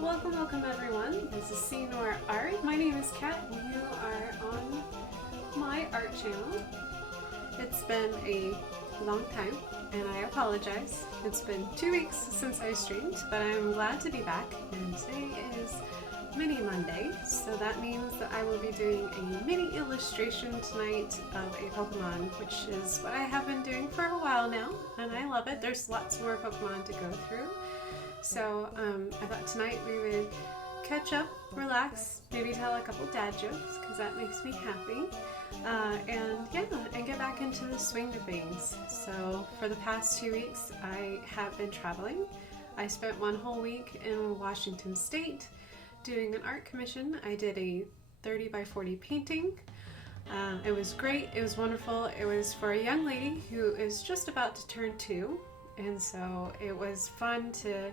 Welcome everyone. This is Senor Art. My name is Kat and you are on my art channel. It's been a long time and I apologize. It's been 2 weeks since I streamed, but I'm glad to be back, and today is Mini Monday, so that means that I will be doing a mini illustration tonight of a Pokemon, which is what I have been doing for a while now, and I love it. There's lots more Pokemon to go through. So I thought tonight we would catch up, relax, maybe tell a couple dad jokes because that makes me happy, and get back into the swing of things. So for the past 2 weeks I have been traveling. I spent one whole week in Washington State doing an art commission. I did a 30 by 40 painting. It was great, it was wonderful. It was for a young lady who is just about to turn 2. And so it was fun to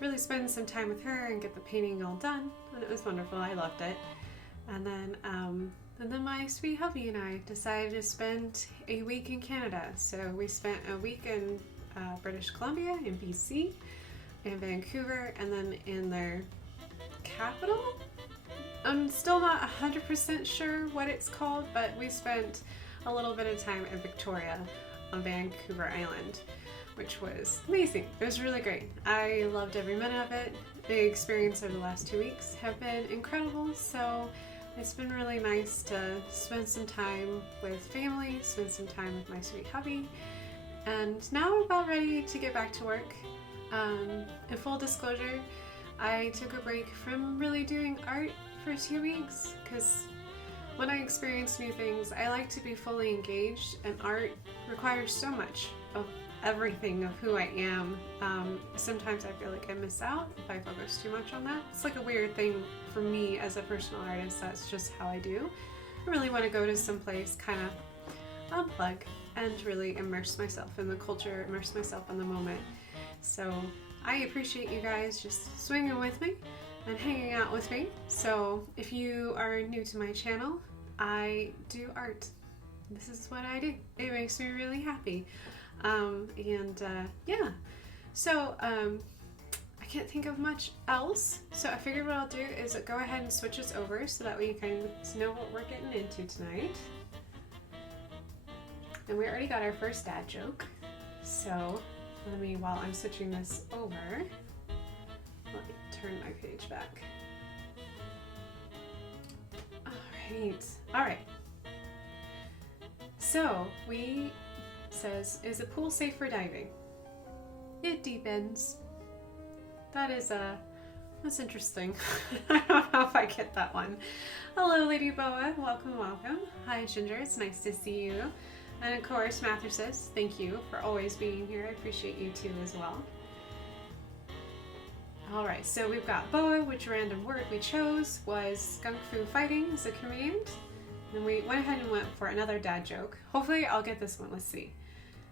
really spend some time with her and get the painting all done, and it was wonderful. I loved it. And then my sweet hubby and I decided to spend a week in Canada. So we spent a week in British Columbia, in BC, in Vancouver, and then in their capital. I'm still not 100% sure what it's called, but we spent a little bit of time in Victoria. on Vancouver Island, which was amazing. It was really great. I loved every minute of it. The experience over the last 2 weeks have been incredible, so it's been really nice to spend some time with family, spend some time with my sweet hubby, and now I'm about ready to get back to work. In full disclosure, I took a break from really doing art for 2 weeks because when I experience new things, I like to be fully engaged, and art requires so much of everything of who I am. Sometimes I feel like I miss out if I focus too much on that. It's like a weird thing for me as a personal artist. That's just how I do. I really want to go to some place, kind of unplug and really immerse myself in the culture, immerse myself in the moment. So I appreciate you guys just swinging with me and hanging out with me. So if you are new to my channel, I do art. This is what I do. It makes me really happy. Yeah, so I can't think of much else, so I figured what I'll do is go ahead and switch us over so that way you can know what we're getting into tonight. And we already got our first dad joke, so let me, while I'm switching this over, let me turn my page back. Alright. So, says, is a pool safe for diving? It depends. That's interesting. I don't know if I get that one. Hello, Lady Boa. Welcome, welcome. Hi, Ginger. It's nice to see you. And of course, Mathersis, thank you for always being here. I appreciate you too as well. Alright, so we've got Boa, which random word we chose was skunk fu fighting as a command. Then we went ahead and went for another dad joke. Hopefully I'll get this one. Let's see.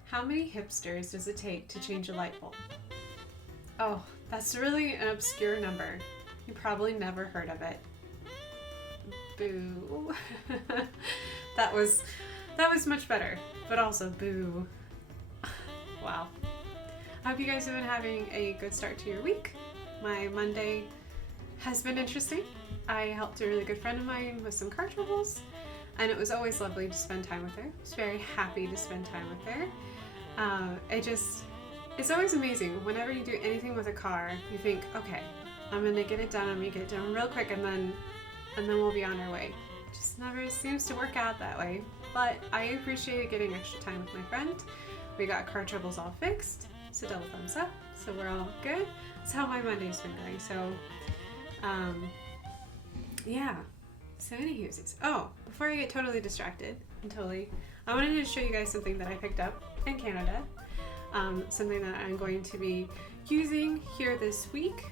How many hipsters does it take to change a light bulb? Oh, that's really an obscure number. You probably never heard of it. Boo. That was much better, but also boo. Wow. I hope you guys have been having a good start to your week. My Monday has been interesting. I helped a really good friend of mine with some car troubles, and it was always lovely to spend time with her. I was very happy to spend time with her. It's always amazing. Whenever you do anything with a car, you think, okay, I'm gonna get it done, real quick, and then we'll be on our way. It just never seems to work out that way. But I appreciated getting extra time with my friend. We got car troubles all fixed, so double thumbs up. So we're all good. That's how my Monday's been going. So, yeah. So anywho, oh, before I get totally distracted, I wanted to show you guys something that I picked up in Canada. Something that I'm going to be using here this week.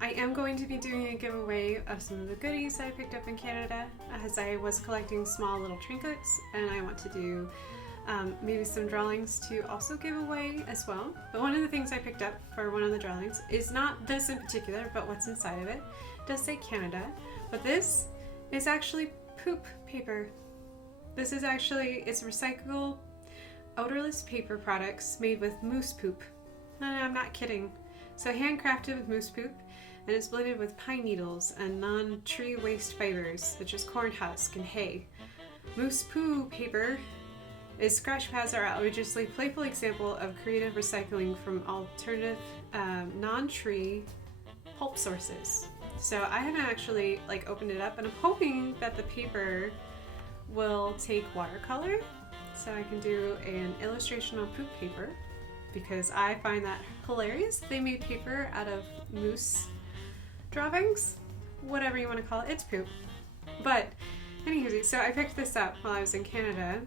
I am going to be doing a giveaway of some of the goodies I picked up in Canada, as I was collecting small little trinkets, and I want to do maybe some drawings to also give away as well. But one of the things I picked up for one of the drawings is not this in particular, but what's inside of it. It does say Canada, but this is actually poop paper. This is actually, it's recyclable, odorless paper products made with moose poop. And I'm not kidding. So handcrafted with moose poop, and it's blended with pine needles and non-tree waste fibers, such as corn husk and hay. Moose poo paper is scratch pads are outrageously playful example of creative recycling from alternative non-tree pulp sources. So I haven't actually opened it up, and I'm hoping that the paper will take watercolor, so I can do an illustration on poop paper, because I find that hilarious. They made paper out of moose droppings, whatever you want to call it. It's poop. But anywho, so I picked this up while I was in Canada,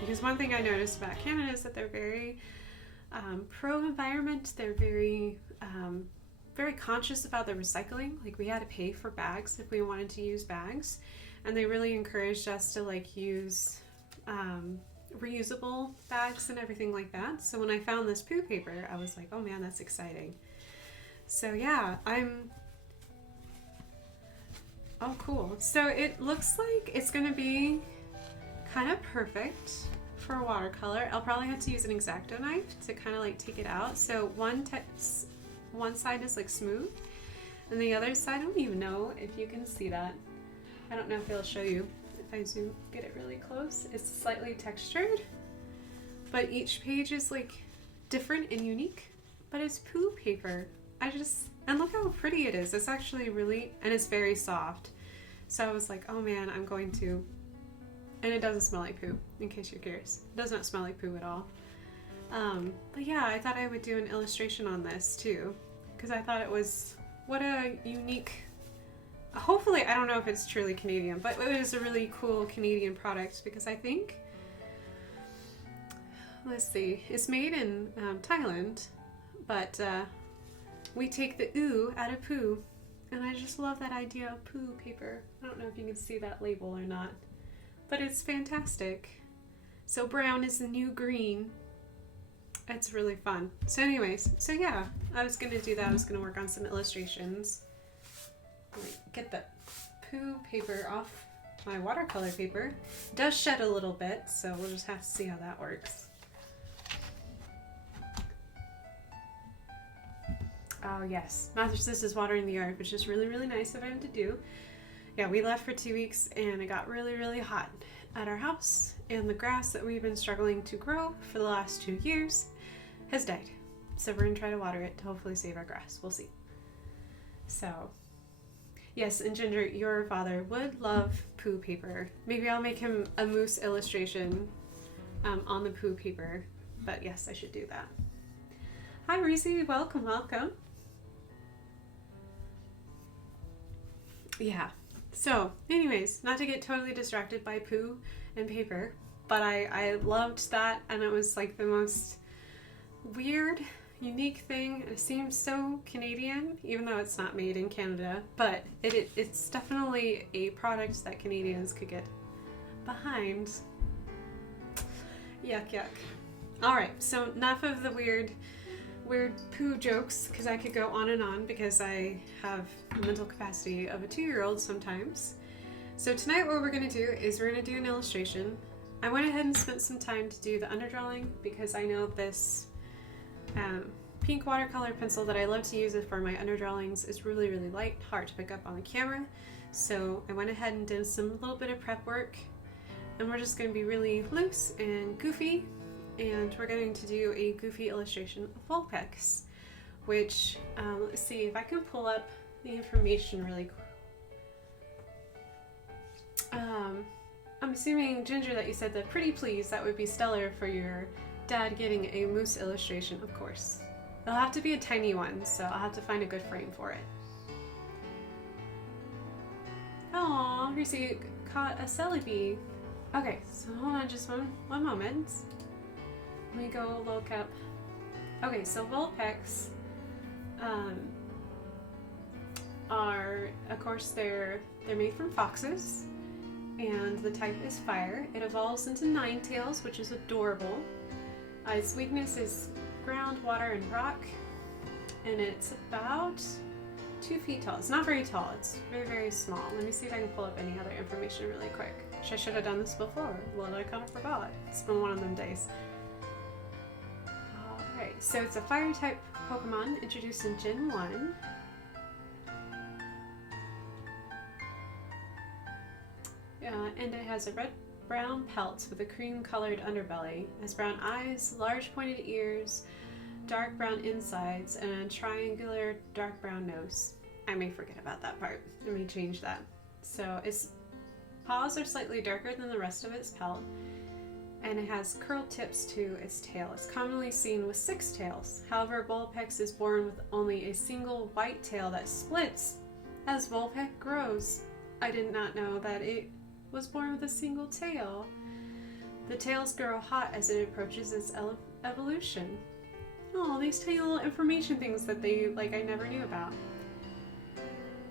because one thing I noticed about Canada is that they're very pro-environment. They're very very conscious about their recycling. We had to pay for bags if we wanted to use bags, and they really encouraged us to use reusable bags and everything like that. So when I found this poo paper, I was like, oh man, that's exciting. So yeah, oh cool. So it looks like it's gonna be kind of perfect for watercolor. I'll probably have to use an X-Acto knife to kind of take it out. So one side is smooth, and the other side, I don't even know if you can see that. I don't know if it'll show you if I get it really close. It's slightly textured, but each page is like different and unique, but it's poo paper. And look how pretty it is. It's actually really, and it's very soft. So I was like, oh man, I'm going to, and it doesn't smell like poo, in case you're curious. It does not smell like poo at all. But yeah, I thought I would do an illustration on this too, because I thought it was, what a unique, hopefully, I don't know if it's truly Canadian, but it was a really cool Canadian product, because I think, let's see, it's made in Thailand, but we take the oo out of poo, and I just love that idea of poo paper. I don't know if you can see that label or not, but it's fantastic. So brown is the new green. It's really fun. So anyways, so yeah, I was going to do that. I was going to work on some illustrations. Get the poo paper off my watercolor paper. It does shed a little bit, so we'll just have to see how that works. Oh yes, Master Sis is watering the yard, which is really, really nice of him to do. Yeah, we left for 2 weeks and it got really, really hot at our house, and the grass that we've been struggling to grow for the last 2 years has died. So we're gonna try to water it to hopefully save our grass. We'll see. So, yes, and Ginger, your father would love poo paper. Maybe I'll make him a moose illustration on the poo paper, but yes, I should do that. Hi Reese, welcome, welcome. Yeah, so anyways, not to get totally distracted by poo and paper, but I loved that, and it was like the most weird, unique thing. It seems so Canadian, even though it's not made in Canada, but it's definitely a product that Canadians could get behind. Yuck, yuck. Alright, so enough of the weird poo jokes, because I could go on and on, because I have the mental capacity of a 2-year-old sometimes. So tonight what we're going to do is we're going to do an illustration. I went ahead and spent some time to do the underdrawing, because I know this pink watercolor pencil that I love to use for my underdrawings is really, really light, hard to pick up on the camera. So I went ahead and did some little bit of prep work, and we're just going to be really loose and goofy. And we're going to do a goofy illustration of Vulpix, which, let's see if I can pull up the information really quick. I'm assuming, Ginger, that you said that pretty please, that would be stellar for your dad getting a moose illustration, of course. It'll have to be a tiny one, so I'll have to find a good frame for it. Aww, Reese caught a celebi. Okay, so hold on just one moment. Let me go look up. Okay, so Vulpix are, of course, they're made from foxes, and the type is fire. It evolves into 9 tails, which is adorable. Its weakness is ground, water, and rock, and it's about 2 feet tall. It's not very tall. It's very, very small. Let me see if I can pull up any other information really quick. I should have done this before. Well, I kind of forgot. It's been one of them days. Alright, so it's a fire type Pokemon introduced in Gen 1. And it has a red-brown pelt with a cream-colored underbelly. It has brown eyes, large pointed ears, dark brown insides, and a triangular dark brown nose. I may forget about that part. I may change that. So its paws are slightly darker than the rest of its pelt, and it has curled tips to its tail. It's commonly seen with 6 tails. However, Vulpix is born with only a single white tail that splits as Vulpix grows. I did not know that it was born with a single tail. The tails grow hot as it approaches its evolution. Oh, these tiny little information things that I never knew about.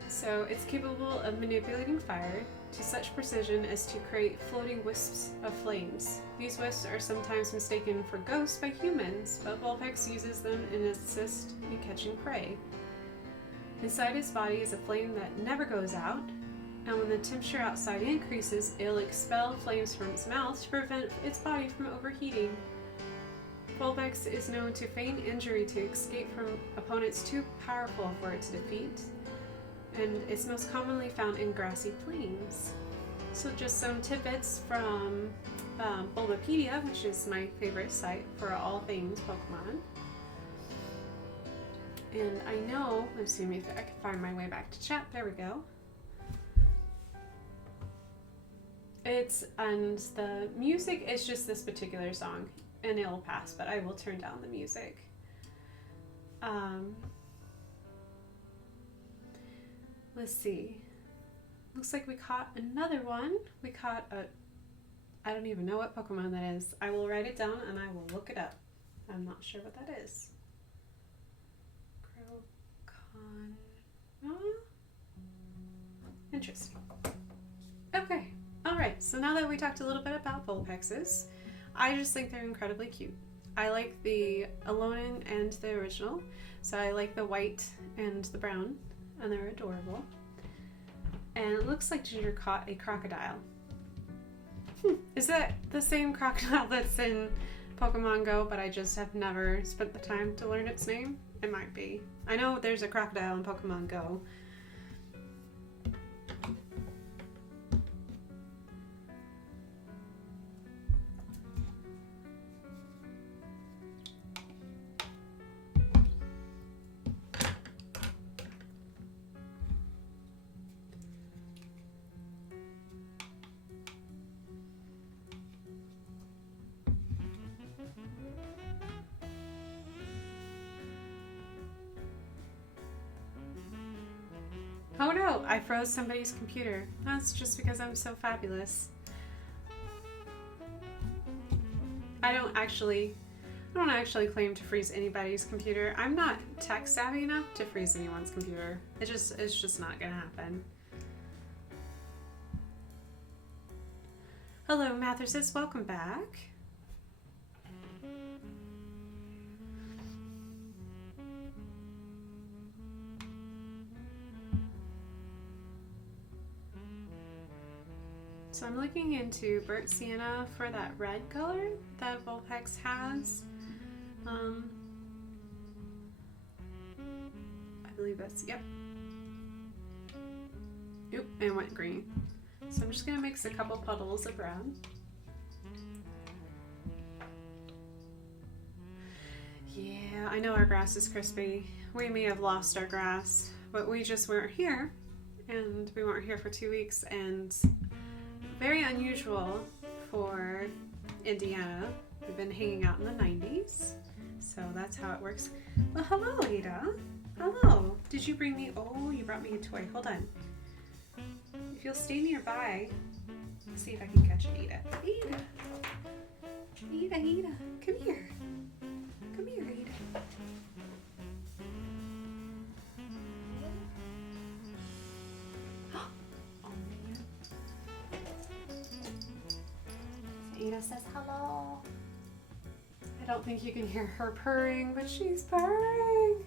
So it's capable of manipulating fire to such precision as to create floating wisps of flames. These wisps are sometimes mistaken for ghosts by humans, but Vulpix uses them in assist in catching prey. Inside its body is a flame that never goes out, and when the temperature outside increases, it'll expel flames from its mouth to prevent its body from overheating. Vulpix is known to feign injury to escape from opponents too powerful for it to defeat, and it's most commonly found in grassy plains. So just some tidbits from Bulbapedia, which is my favorite site for all things Pokemon. And I know, let's see if I can find my way back to chat. There we go. And the music is just this particular song, and it'll pass, but I will turn down the music. Let's see. Looks like we caught another one. We caught I don't even know what Pokemon that is. I will write it down and I will look it up. I'm not sure what that is. Interesting. Okay. Alright, so now that we talked a little bit about Vulpixes, I just think they're incredibly cute. I like the Alolan and the original, so I like the white and the brown, and they're adorable. And it looks like Ginger caught a crocodile. Is that the same crocodile that's in Pokemon Go, but I just have never spent the time to learn its name? It might be. I know there's a crocodile in Pokemon Go. Oh no, I froze somebody's computer. That's just because I'm so fabulous. I don't actually claim to freeze anybody's computer. I'm not tech savvy enough to freeze anyone's computer. It's just not gonna happen. Hello, Matherses, welcome back. So I'm looking into burnt sienna for that red color that Vulpix has. I believe that's, yep. Oop, and went green. So I'm just gonna mix a couple puddles of brown. Yeah, I know our grass is crispy. We may have lost our grass, but we just weren't here. And we weren't here for 2 weeks, and very unusual for Indiana. We've been hanging out in the 90s, so that's how it works. Well, hello, Ada. Hello. Did you bring me? Oh, you brought me a toy. Hold on. If you'll stay nearby, let's see if I can catch Ada. Ada. Ada, Ada. Come here. Come here, Ada. Ada says hello. I don't think you can hear her purring, but she's purring.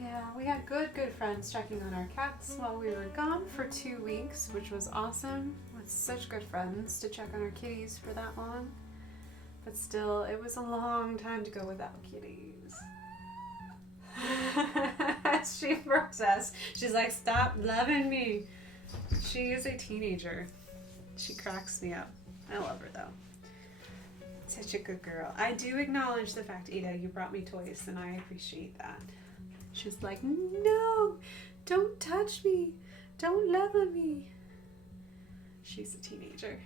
Yeah, we had good friends checking on our cats while we were gone for 2 weeks, which was awesome. With such good friends to check on our kitties for that long. But still, it was a long time to go without kitties. She protests. She's like, stop loving me. She is a teenager. She cracks me up. I love her though. Such a good girl. I do acknowledge the fact, Ada, you brought me toys, and I appreciate that. She's like, no, don't touch me. Don't love on me. She's a teenager.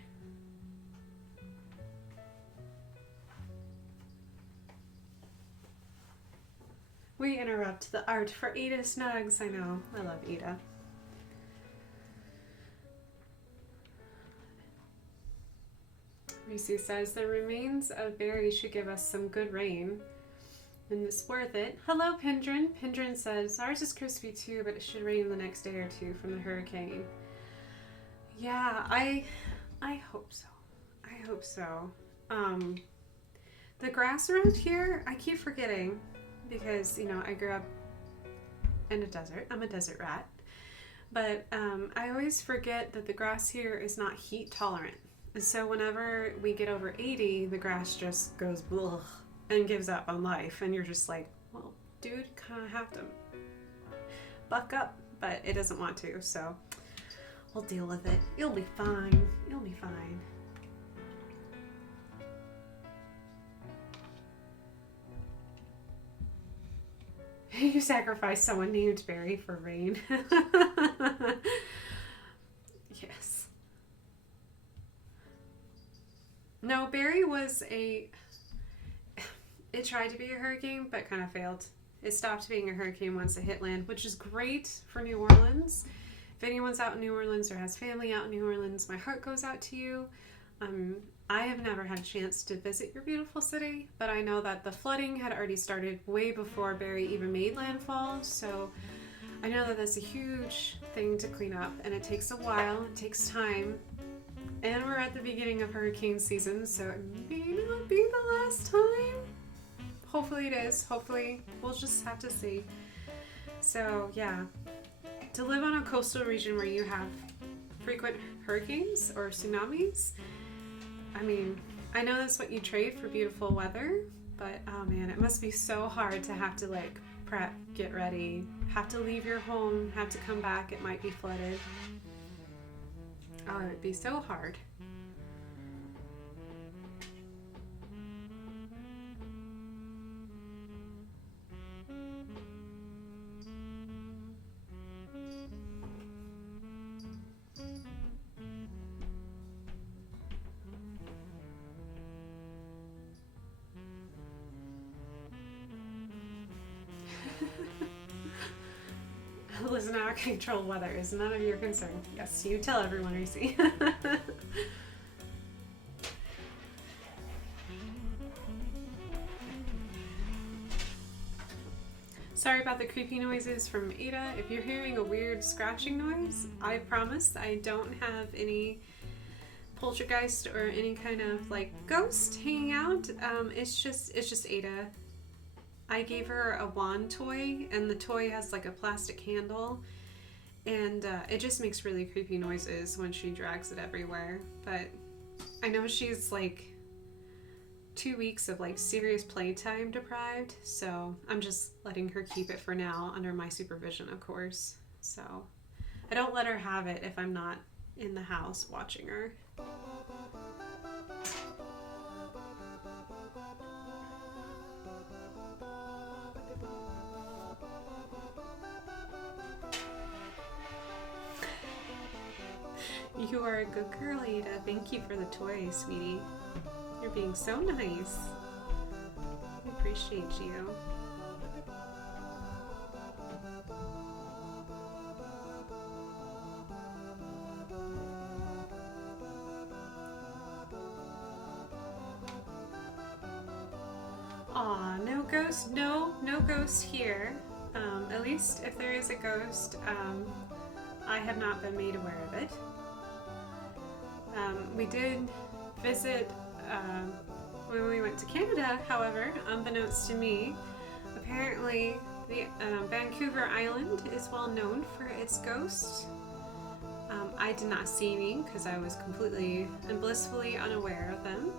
We interrupt the art for Ada Snugs. I know. I love Ada. Reese says the remains of berries should give us some good rain, and it's worth it. Hello, Pindrin. Pindrin says ours is crispy too, but it should rain the next day or two from the hurricane. Yeah, I hope so. I hope so. The grass around here, I keep forgetting because, you know, I grew up in a desert. I'm a desert rat. But I always forget that the grass here is not heat tolerant. And so whenever we get over 80, the grass just goes blech and gives up on life. And you're just like, well, dude, kind of have to buck up. But it doesn't want to, so we'll deal with it. It'll be fine. It'll be fine. You sacrificed someone named Barry for rain. Yes. No, Barry was a... It tried to be a hurricane, but kind of failed. It stopped being a hurricane once it hit land, which is great for New Orleans. If anyone's out in New Orleans or has family out in New Orleans, my heart goes out to you. I have never had a chance to visit your beautiful city, but I know that the flooding had already started way before Barry even made landfall, so I know that that's a huge thing to clean up, and it takes a while, it takes time, and we're at the beginning of hurricane season, so it may not be the last time. Hopefully it is. Hopefully. We'll just have to see. So, yeah. To live on a coastal region where you have frequent hurricanes or tsunamis, I mean, I know that's what you trade for beautiful weather, but oh man, it must be so hard to have to like prep, get ready, have to leave your home, have to come back, it might be flooded. Oh, it would be so hard. Listen, I control weather is none of your concern. Yes, you tell everyone, Reese. Sorry about the creepy noises from Ada. If you're hearing a weird scratching noise, I promise I don't have any poltergeist or any kind of like ghost hanging out. It's just Ada. I gave her a wand toy, and the toy has like a plastic handle, and it just makes really creepy noises when she drags it everywhere. But I know she's like 2 weeks of like serious playtime deprived, so I'm just letting her keep it for now under my supervision, of course. So I don't let her have it if I'm not in the house watching her. You are a good girl, Ada. Thank you for the toy, sweetie. You're being so nice. I appreciate you. Aw, no ghost? No ghost here. At least if there is a ghost, I have not been made aware of it. We did visit when we went to Canada, however, unbeknownst to me, apparently the Vancouver Island is well known for its ghosts. I did not see any because I was completely and blissfully unaware of them.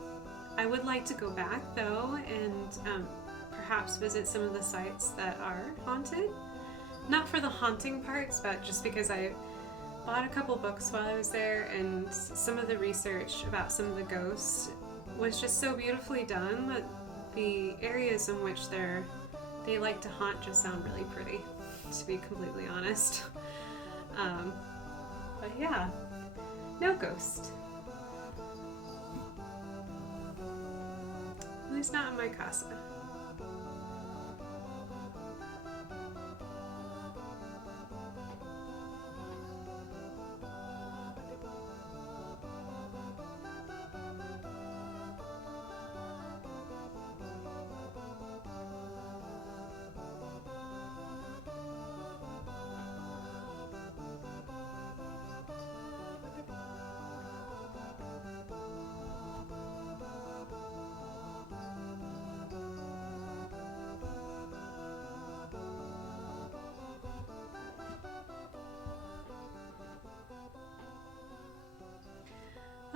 I would like to go back though and perhaps visit some of the sites that are haunted. Not for the haunting parts, but just because I bought a couple books while I was there, and some of the research about some of the ghosts was just so beautifully done that the areas in which they like to haunt just sound really pretty, to be completely honest. But yeah, no ghost. At least not in my casa.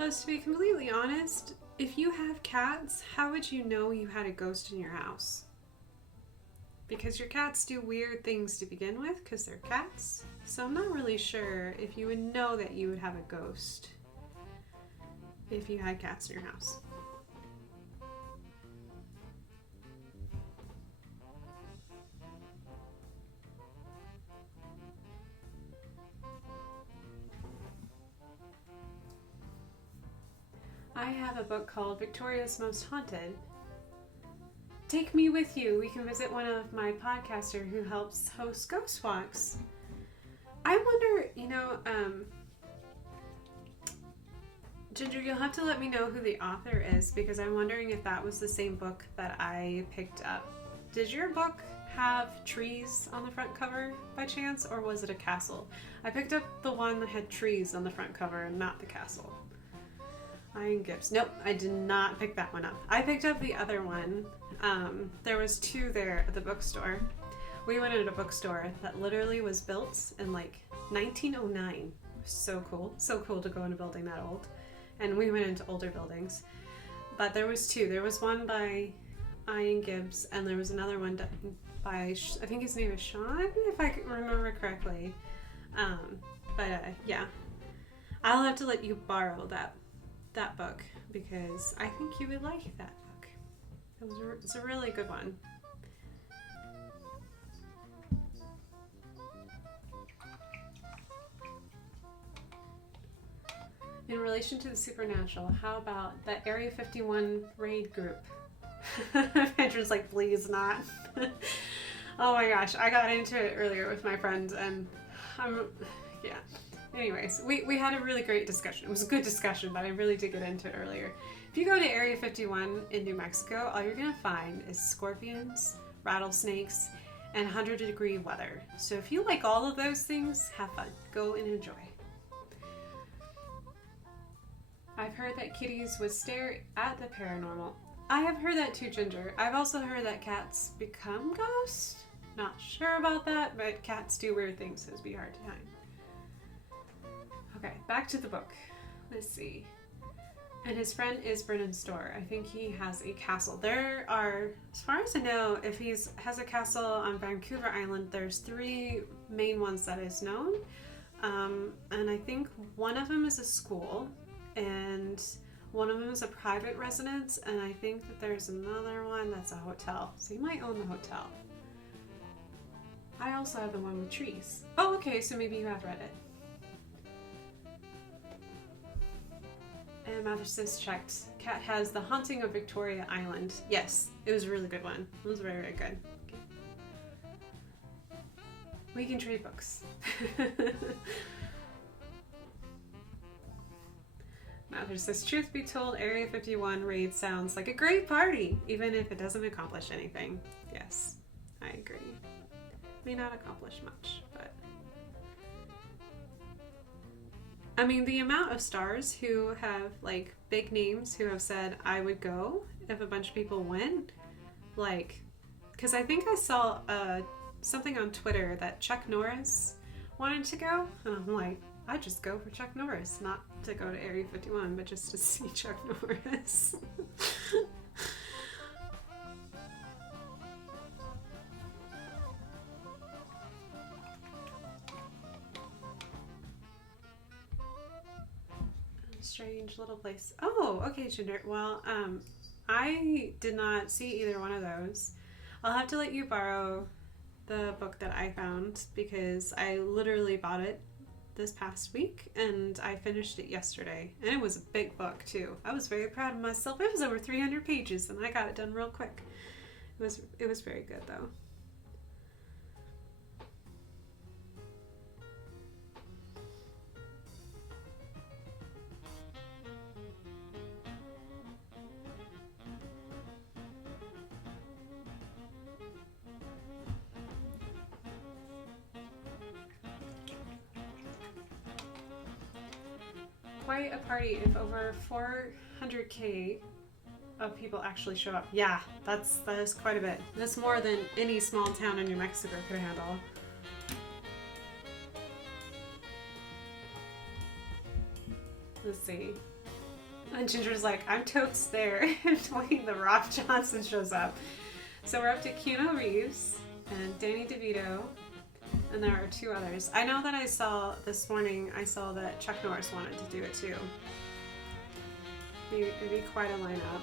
To be completely honest, if you have cats, how would you know you had a ghost in your house? Because your cats do weird things to begin with, because they're cats. So I'm not really sure if you would know that you would have a ghost if you had cats in your house. I have a book called Victoria's Most Haunted. Take me with you. We can visit one of my podcaster who helps host ghost walks. I wonder, Ginger, you'll have to let me know who the author is because I'm wondering if that was the same book that I picked up. Did your book have trees on the front cover by chance, or was it a castle? I picked up the one that had trees on the front cover and not the castle. Iron Gibbs. Nope, I did not pick that one up. I picked up the other one. There was two there at the bookstore. We went into a bookstore that literally was built in like 1909. So cool. So cool to go in a building that old. And we went into older buildings. But there was two. There was one by Ian Gibbs, and there was another one by, I think his name is Sean, if I remember correctly. Yeah. I'll have to let you borrow that book because I think you would like that book. It's a really good one. In relation to the supernatural, how about the Area 51 raid group? Andrew's like, please not. Oh my gosh, I got into it earlier with my friends and yeah. Anyways, we had a really great discussion. It was a good discussion, but I really did get into it earlier. If you go to Area 51 in New Mexico, all you're going to find is scorpions, rattlesnakes, and 100-degree weather. So if you like all of those things, have fun. Go and enjoy. I've heard that kitties would stare at the paranormal. I have heard that too, Ginger. I've also heard that cats become ghosts. Not sure about that, but cats do weird things, so it'd be hard to find. Okay, back to the book. Let's see. And his friend is Brennan's store. I think he has a castle. There are, as far as I know, if he has a castle on Vancouver Island, there's 3 main ones that is known. And I think one of them is a school, and one of them is a private residence, and I think that there's another one that's a hotel. So he might own the hotel. I also have the one with trees. Oh, okay, so maybe you have read it. And Mathesis checked. Kat has The Haunting of Victoria Island. Yes, it was a really good one. It was very, very good. Okay. We can trade books. Mather says, truth be told, Area 51 raid sounds like a great party, even if it doesn't accomplish anything. Yes, I agree. May not accomplish much, but... I mean, the amount of stars who have, like, big names who have said, I would go if a bunch of people went, like, because I think I saw something on Twitter that Chuck Norris wanted to go, and I'm like, I'd just go for Chuck Norris, not to go to Area 51, but just to see Chuck Norris. Strange little place. Oh, okay, Ginger. Well, I did not see either one of those. I'll have to let you borrow the book that I found because I literally bought it this past week and I finished it yesterday. And it was a big book too. I was very proud of myself. It was over 300 pages and I got it done real quick. It was very good though. Quite a party if over 400k of people actually show up. Yeah, that is quite a bit. That's more than any small town in New Mexico could handle. Let's see. And Ginger's like, I'm totes there until the Rock Johnson shows up. So we're up to Keanu Reeves and Danny DeVito. And there are 2 others. I know that I saw this morning, I saw that Chuck Norris wanted to do it too. It'd be quite a lineup.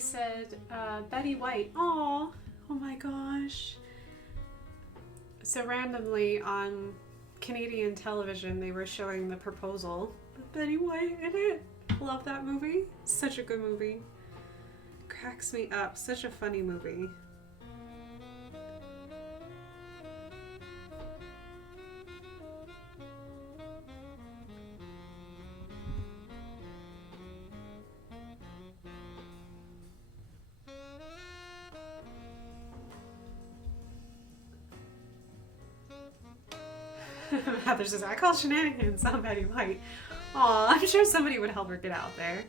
She said, Betty White. Aw, oh my gosh. So randomly on Canadian television, they were showing The Proposal with Betty White in it. Love that movie. Such a good movie. Cracks me up. Such a funny movie. Heather says, I call shenanigans on Betty White. Aw, I'm sure somebody would help her get out there.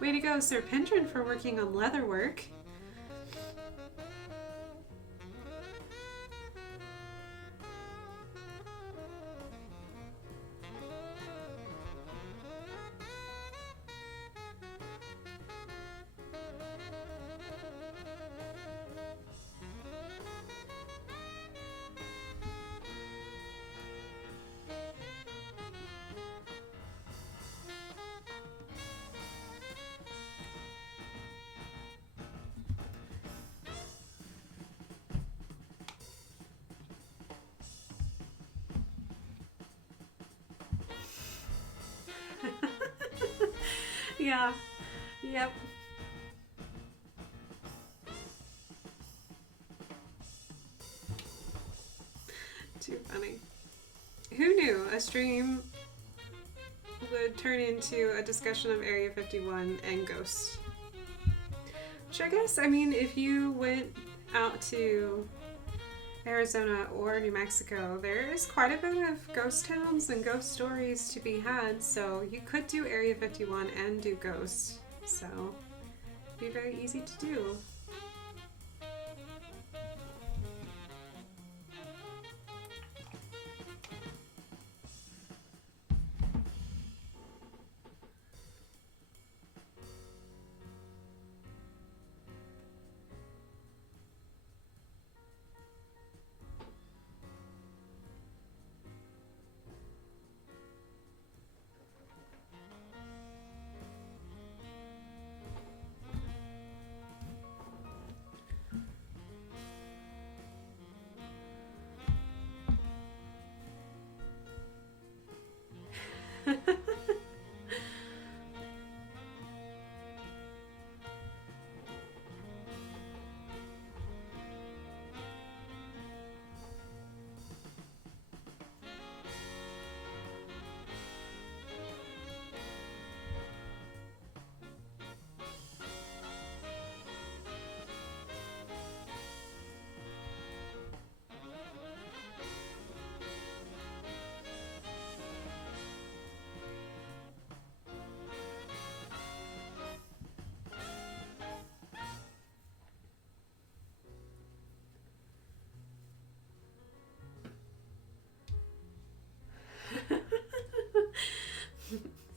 Way to go, Sir Pendrin, for working on leather work. Yeah. Yep. Too funny. Who knew a stream would turn into a discussion of Area 51 and ghosts? Which I guess, I mean, if you went out to Arizona or New Mexico, there is quite a bit of ghost towns and ghost stories to be had, so you could do Area 51 and do ghosts, so it'd be very easy to do.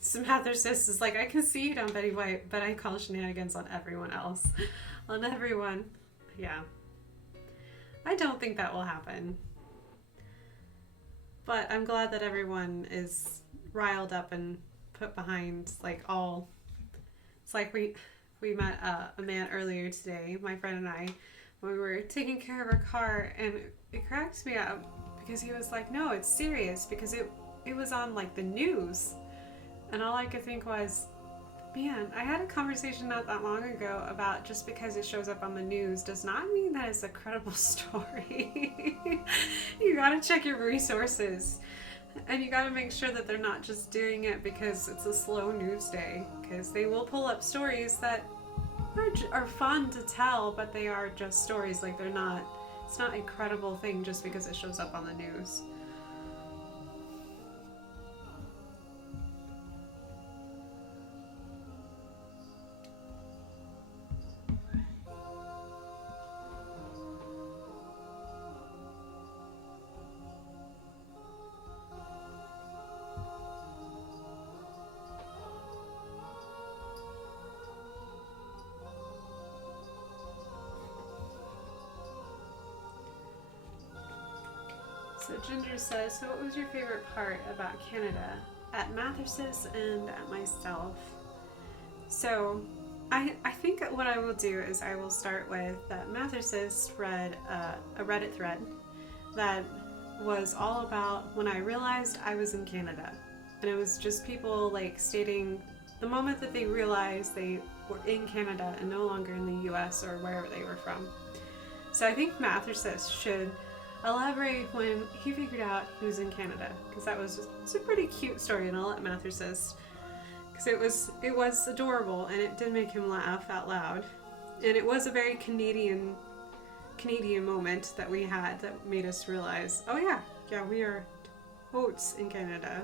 Samantha says, is like, I can see it on Betty White, but I call shenanigans on everyone else. On everyone. Yeah. I don't think that will happen. But I'm glad that everyone is riled up and put behind, like, all... It's like we met a man earlier today, my friend and I, when we were taking care of our car, and it cracks me up because he was like, no, it's serious, because it was on, like, the news. And all I could think was, man, I had a conversation not that long ago about just because it shows up on the news does not mean that it's a credible story. You gotta check your resources. And you gotta make sure that they're not just doing it because it's a slow news day. Because they will pull up stories that are fun to tell, but they are just stories. Like, it's not a credible thing just because it shows up on the news. So Ginger says, so what was your favorite part about Canada? At Mathers's and at myself. So I think what I will do is I will start with that Mathers's read a Reddit thread that was all about when I realized I was in Canada. And it was just people like stating the moment that they realized they were in Canada and no longer in the US or wherever they were from. So I think Mathers's should elaborate when he figured out he was in Canada, because it's a pretty cute story, and I'll let Mathers's, because it was adorable and it did make him laugh out loud, and it was a very Canadian moment that we had that made us realize, oh yeah, we are totes in Canada.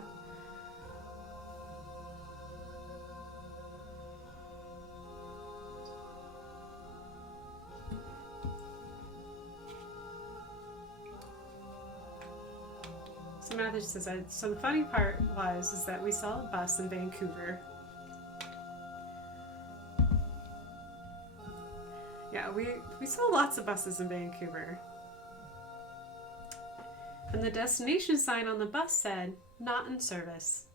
So Matthew says, so the funny part is that we saw a bus in Vancouver. Yeah, we saw lots of buses in Vancouver. And the destination sign on the bus said, not in service.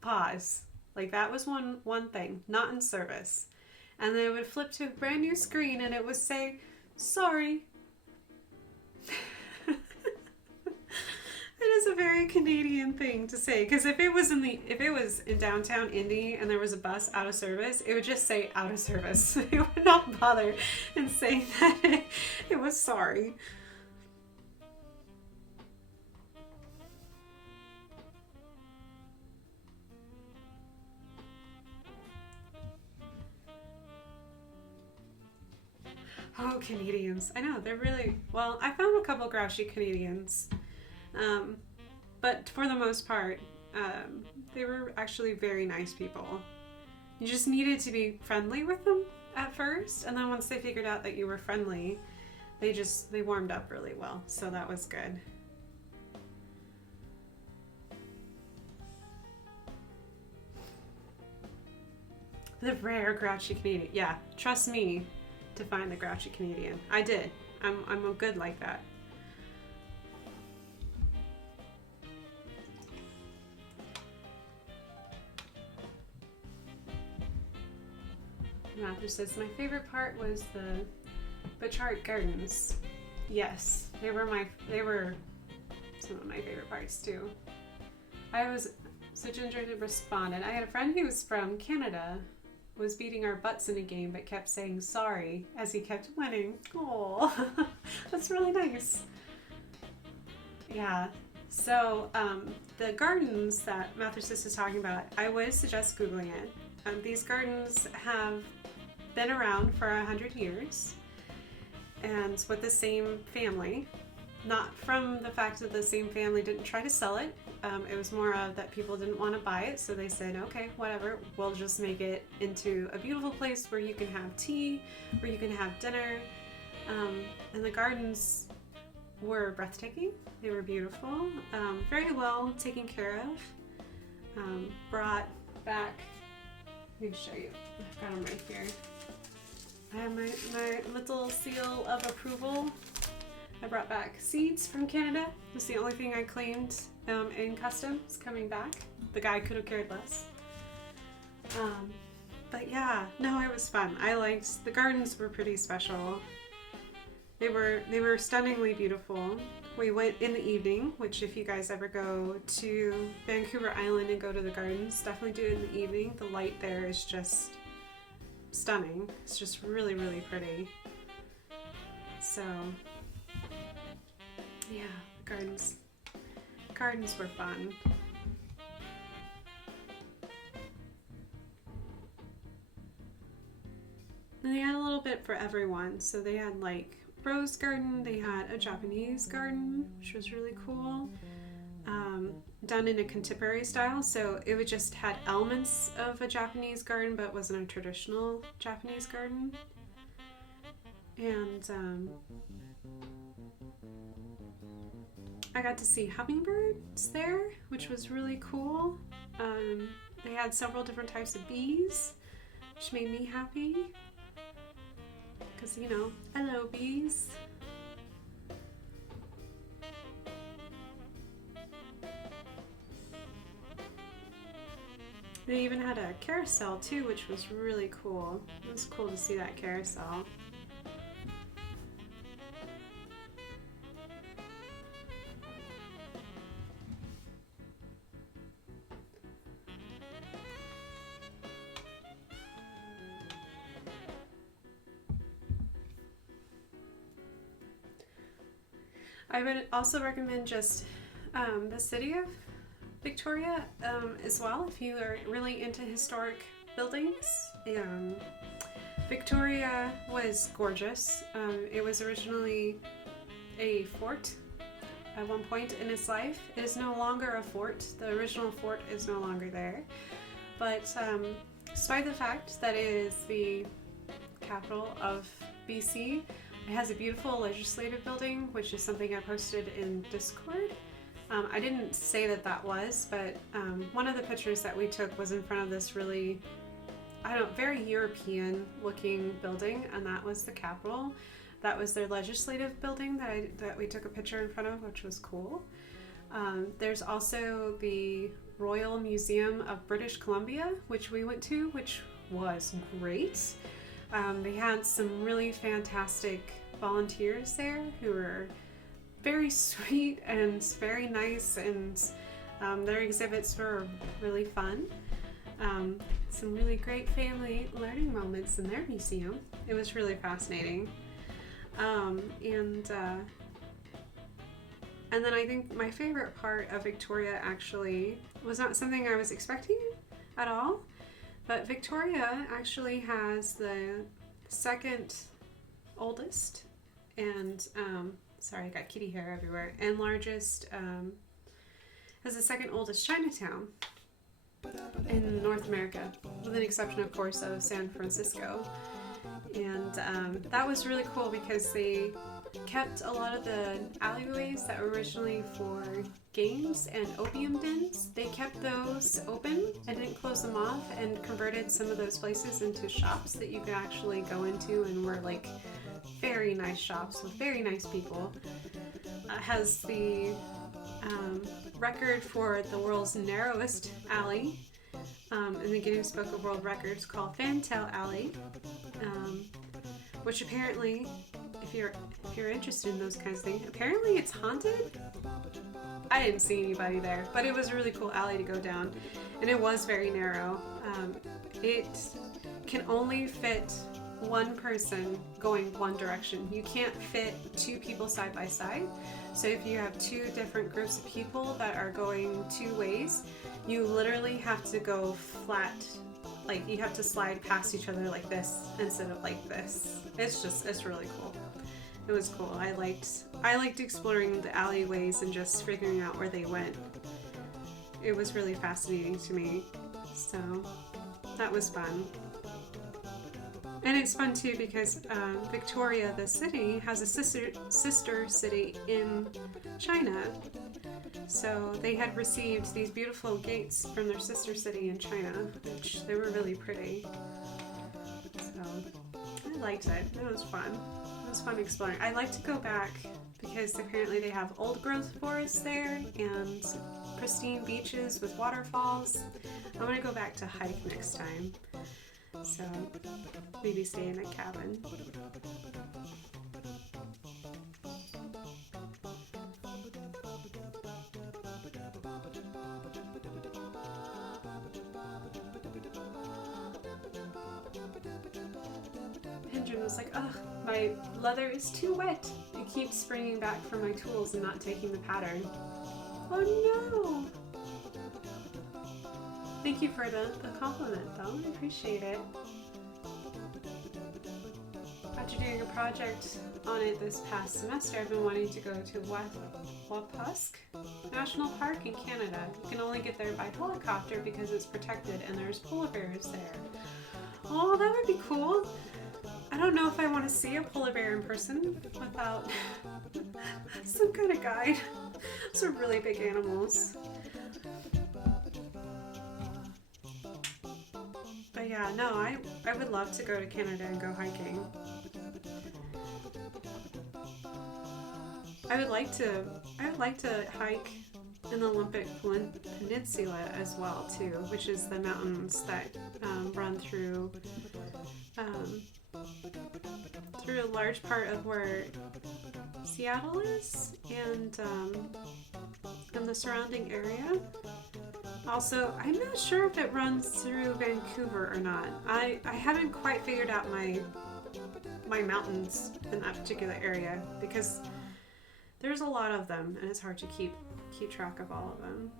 Pause. Like that was one thing, not in service. And then it would flip to a brand new screen and it would say, sorry. It is a very Canadian thing to say, because if it was in downtown Indy and there was a bus out of service, it would just say out of service. It would not bother in saying that it was sorry. Oh, Canadians. I know, they're really, well, I found a couple grouchy Canadians. But for the most part, they were actually very nice people. You just needed to be friendly with them at first, and then once they figured out that you were friendly, they warmed up really well, so that was good. The rare grouchy Canadian. Yeah, trust me to find the grouchy Canadian. I did. I'm good like that. Matthew says, my favorite part was the Butchart Gardens. Yes, they were some of my favorite parts too. So Ginger had responded, I had a friend who was from Canada, was beating our butts in a game, but kept saying sorry as he kept winning. Oh, that's really nice. Yeah, so the gardens that Mathers's is talking about, I would suggest Googling it. These gardens have been around for 100 years and with the same family. Not from the fact that the same family didn't try to sell it. It was more of that people didn't want to buy it, so they said, okay, whatever, we'll just make it into a beautiful place where you can have tea, where you can have dinner. And the gardens were breathtaking. They were beautiful, very well taken care of. Brought back, let me show you, I've got them right here. I have my little seal of approval. I brought back seeds from Canada. It's the only thing I claimed in customs coming back. The guy could have cared less. But yeah, no, it was fun. I liked, the gardens were pretty special. They were stunningly beautiful. We went in the evening, which if you guys ever go to Vancouver Island and go to the gardens, definitely do it in the evening. The light there is just stunning. It's just really, really pretty. So yeah, gardens were fun. And they had a little bit for everyone. So they had like rose garden, they had a Japanese garden, which was really cool. Done in a contemporary style, so it would just had elements of a Japanese garden, but wasn't a traditional Japanese garden. And I got to see hummingbirds there, which was really cool. They had several different types of bees, which made me happy. Because, you know, hello bees. They even had a carousel too, which was really cool. It was cool to see that carousel. I would also recommend just the city of Victoria as well if you are really into historic buildings. Victoria was gorgeous. It was originally a fort at one point in its life. It is no longer a fort. The original fort is no longer there. But despite the fact that it is the capital of BC, it has a beautiful legislative building, which is something I posted in Discord. I didn't say that was, but one of the pictures that we took was in front of this really, very European looking building, and that was the Capitol. That was their legislative building that we took a picture in front of, which was cool. There's also the Royal Museum of British Columbia, which we went to, which was great. They had some really fantastic volunteers there who were very sweet and very nice, and their exhibits were really fun. Some really great family learning moments in their museum. It was really fascinating. And then I think my favorite part of Victoria actually was not something I was expecting at all, but Victoria actually has the second oldest and sorry, I got kitty hair everywhere, and largest, has the second oldest Chinatown in North America, with the exception, of course, of San Francisco. And that was really cool because they kept a lot of the alleyways that were originally for games and opium dens. They kept those open and didn't close them off, and converted some of those places into shops that you could actually go into, and were like very nice shops with very nice people. Has the record for the world's narrowest alley in the Guinness Book of World Records, called Fantail Alley, which apparently, if you're interested in those kinds of things, apparently it's haunted. I didn't see anybody there, but it was a really cool alley to go down, and it was very narrow. It can only fit one person going one direction. You can't fit two people side by side. So if you have two different groups of people that are going two ways, you literally have to go flat. Like, you have to slide past each other like this instead of like this. It's really cool. It was cool. I liked exploring the alleyways and just figuring out where they went. It was really fascinating to me. So that was fun. And it's fun too because Victoria, the city, has a sister city in China. So they had received these beautiful gates from their sister city in China, which they were really pretty. So I liked it. It was fun. It was fun exploring. I like to go back because apparently they have old growth forests there and pristine beaches with waterfalls. I want to go back to hike next time. So maybe stay in a cabin. Benjamin was like, "Ugh, my leather is too wet. It keeps springing back from my tools and not taking the pattern." Oh no! Thank you for the compliment, though. I appreciate it. After doing a project on it this past semester, I've been wanting to go to Vulpix National Park in Canada. You can only get there by helicopter because it's protected, and there's polar bears there. Oh, that would be cool. I don't know if I want to see a polar bear in person without some kind of guide. Those are really big animals. But yeah, no, I would love to go to Canada and go hiking. I would like to hike in the Olympic Peninsula as well too, which is the mountains that run through through a large part of where Seattle is and the surrounding area. Also, I'm not sure if it runs through Vancouver or not. I haven't quite figured out my mountains in that particular area because there's a lot of them and it's hard to keep track of all of them.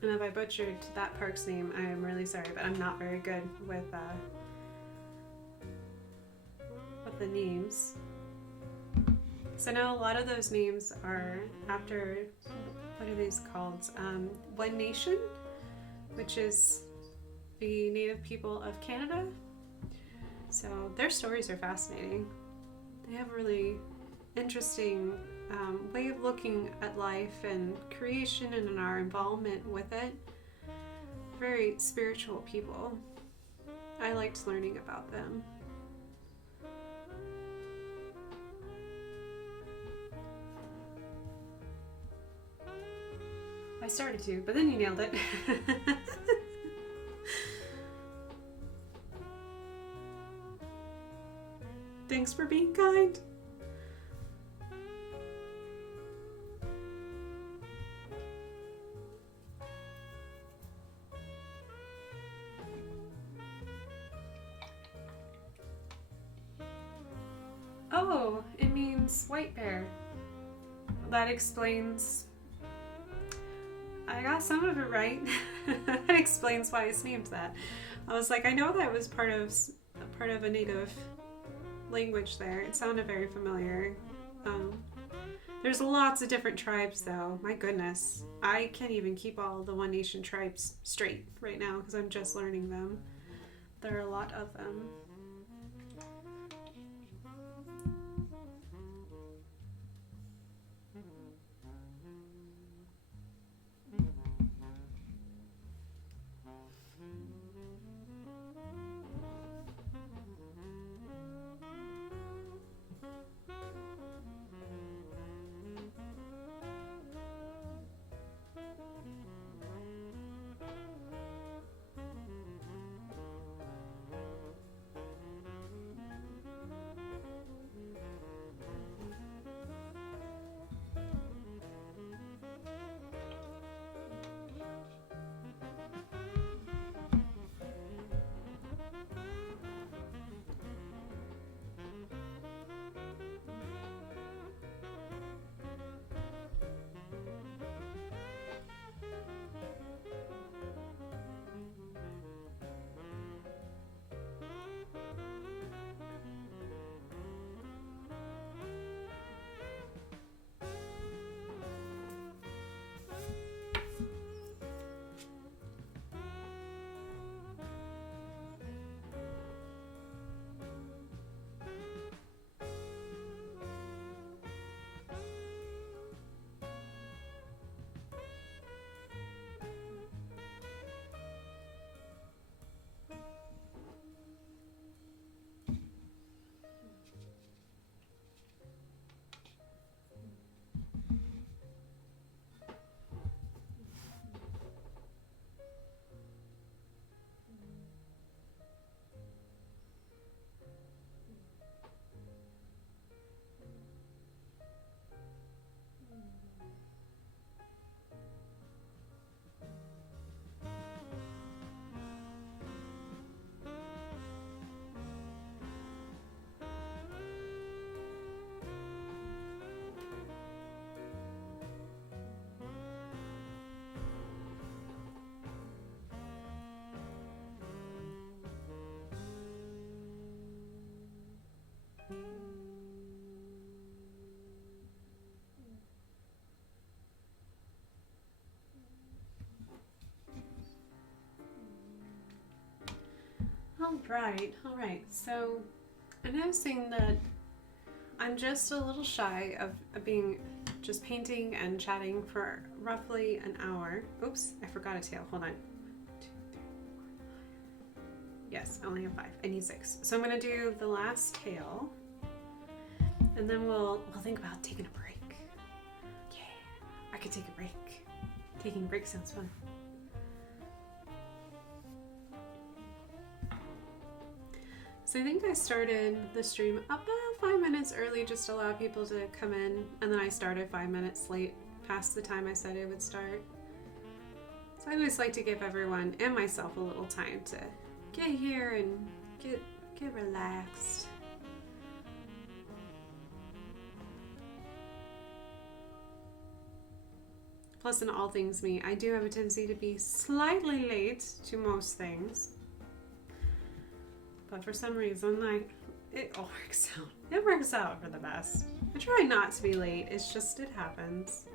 And if I butchered that park's name, I am really sorry, but I'm not very good with the names. So I know a lot of those names are after, what are these called? One Nation, which is the native people of Canada. So their stories are fascinating. They have a really interesting way of looking at life and creation and our involvement with it. Very spiritual people. I liked learning about them. I started to, but then you nailed it. Thanks for being kind. Oh, it means white bear. That explains. I got some of it right. That explains why it's named that. I was like, I know that was part of a native language there. It sounded very familiar. There's lots of different tribes though. My goodness. I can't even keep all the One Nation tribes straight right now because I'm just learning them. There are a lot of them. All right. So I'm noticing that I'm just a little shy of being just painting and chatting for roughly an hour. Oops, I forgot a tail. Hold on. 1, 2, 3, 4, 5. Yes, I only have 5. I need 6. So I'm gonna do the last tail, and then we'll think about taking a break. Yeah, I could take a break. Taking a break sounds fun. So I think I started the stream about 5 minutes early just to allow people to come in, and then I started 5 minutes late past the time I said I would start. So I always like to give everyone and myself a little time to get here and get relaxed. Plus, in all things me, I do have a tendency to be slightly late to most things. But for some reason, it all works out. It works out for the best. I try not to be late. It's just, it happens.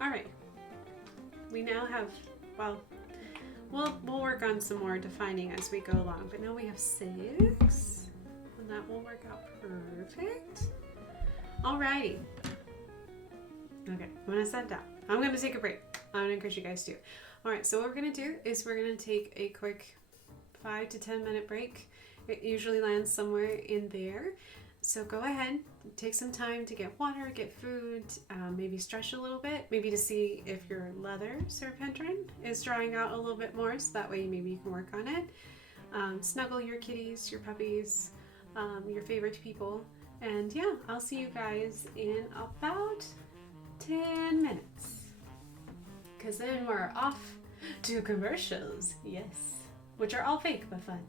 All right. We now have, well, we'll work on some more defining as we go along, but now we have 6, and that will work out perfect. Alrighty. Okay, I'm gonna set down. I'm gonna take a break. I'm gonna encourage you guys to. All right, so what we're gonna do is we're gonna take a quick 5 to 10 minute break. It usually lands somewhere in there. So go ahead, take some time to get water, get food, maybe stretch a little bit, maybe to see if your leather serpentine is drying out a little bit more, so that way maybe you can work on it. Snuggle your kitties, your puppies, your favorite people, and yeah, I'll see you guys in about 10 minutes. Because then we're off to commercials, yes, which are all fake but fun.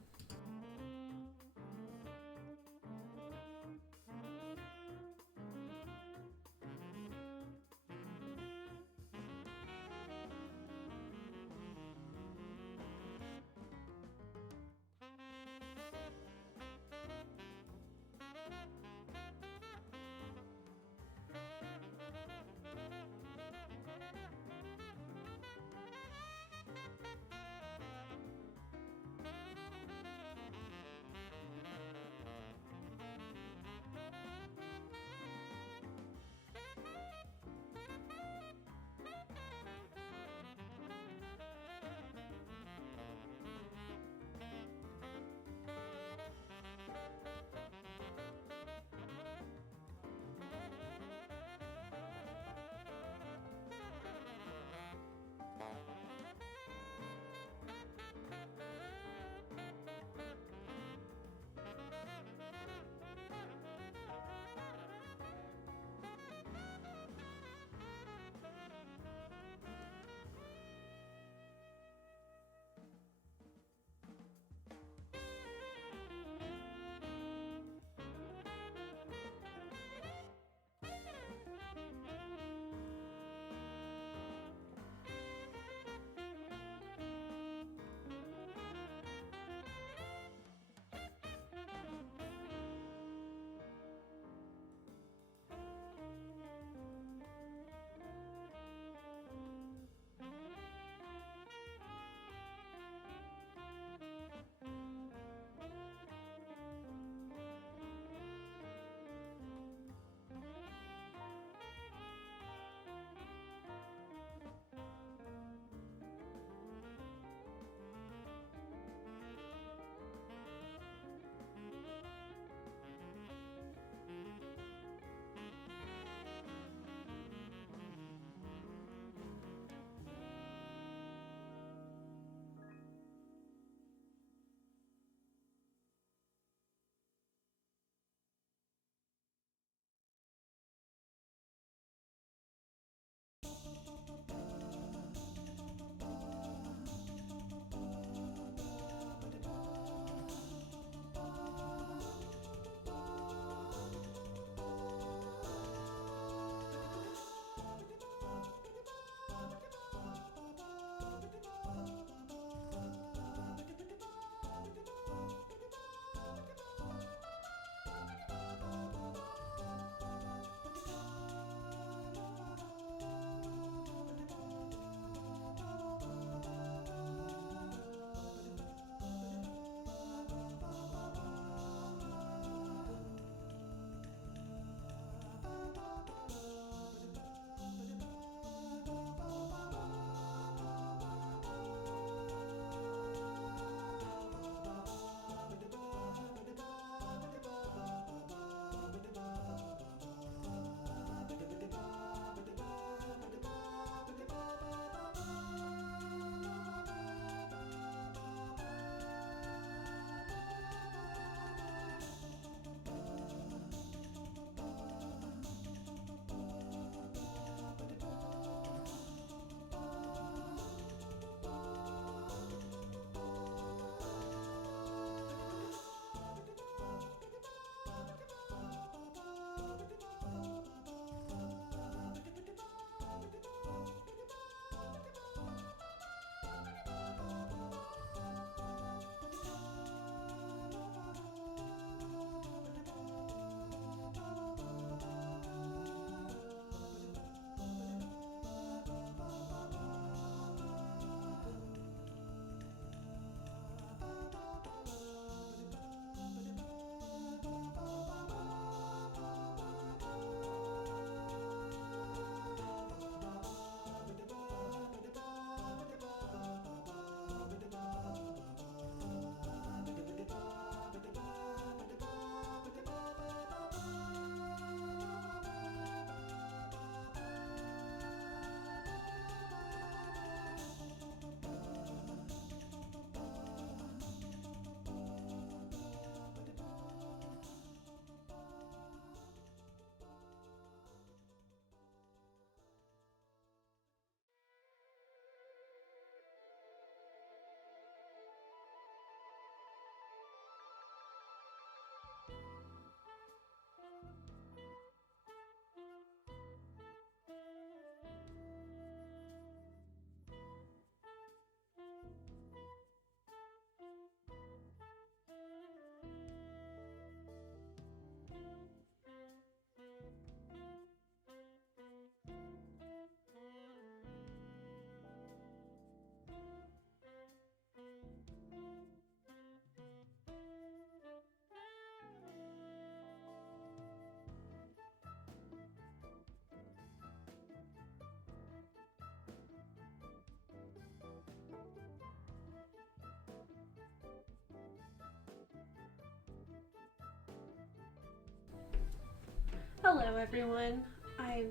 Hello everyone. I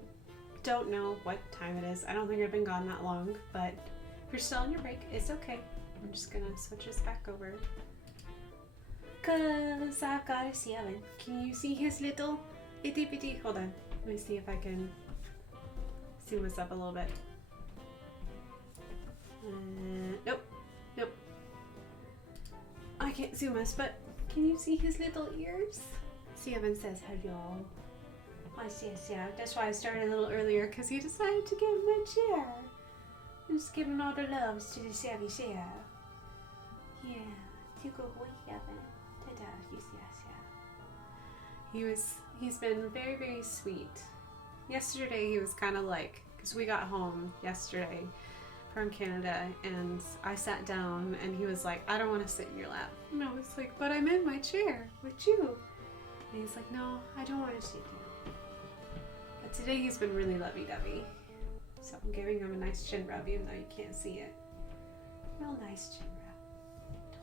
don't know what time it is. I don't think I've been gone that long, but if you're still on your break, it's okay. I'm just gonna switch this back over. Cause I've got a Seven. Can you see his little itty bitty? Hold on. Let me see if I can zoom this up a little bit. Nope. Nope. I can't zoom us, but can you see his little ears? Seven says hello. Yes, yeah. That's why I started a little earlier, because he decided to give him my chair. I'm just giving all the loves to the Savvy chair. Yeah. You go away, Seven. Ta-da, yes, yeah. He's been very, very sweet. Yesterday he was kind of like, because we got home yesterday from Canada and I sat down and he was like, I don't want to sit in your lap. And I was like, but I'm in my chair with you. And he's like, no, I don't want to sit down. But today he's been really lovey-dovey. So I'm giving him a nice chin rub even though you can't see it. Real nice chin rub.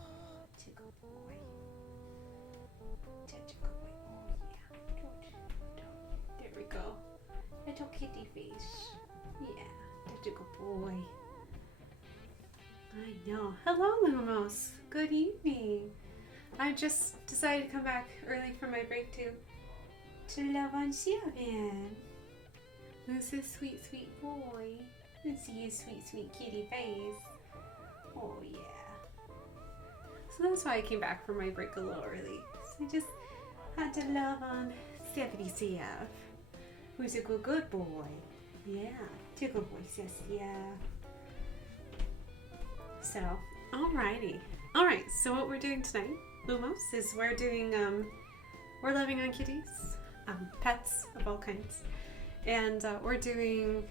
Oh, tickle boy. Tickle boy. Oh yeah. There we go. Little kitty face. Yeah. Tickle boy. I know. Hello, Lumos. Good evening. I just decided to come back early from my break to love on Seven. Who's this sweet, sweet boy? Let's see his sweet, sweet kitty face. Oh yeah. So that's why I came back from my break a little early. So I just had to love on 70CF. Who's a good boy. Yeah. Tickle boy says yeah. So, alrighty. Alright, so what we're doing tonight, Lumos, is we're loving on kitties, pets of all kinds. And we're doing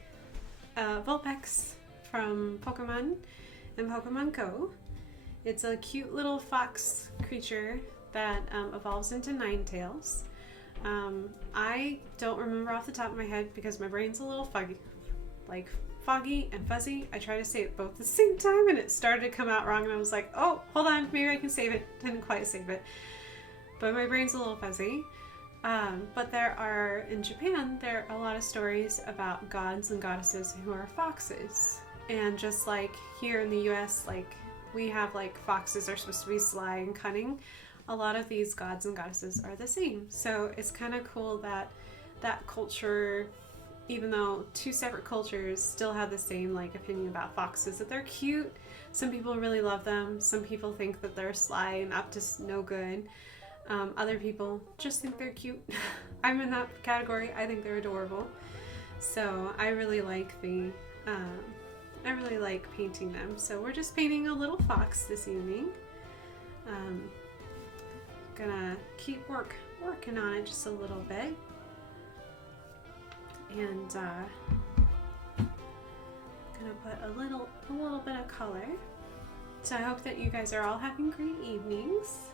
Vulpix from Pokemon and Pokemon Go. It's a cute little fox creature that evolves into Ninetales. I don't remember off the top of my head because my brain's a little foggy and fuzzy. I tried to say it both at the same time and it started to come out wrong and I was like, oh, hold on, maybe I can save it. Didn't quite save it. But my brain's a little fuzzy. But in Japan, there are a lot of stories about gods and goddesses who are foxes. And just like here in the US, like we have like foxes are supposed to be sly and cunning. A lot of these gods and goddesses are the same. So it's kind of cool that that culture, even though two separate cultures still have the same like opinion about foxes, that they're cute. Some people really love them. Some people think that they're sly and up to no good. Other people just think they're cute. I'm in that category. I think they're adorable. So I really like painting them. So we're just painting a little fox this evening. Gonna keep working on it just a little bit. And gonna put a little bit of color. So I hope that you guys are all having great evenings.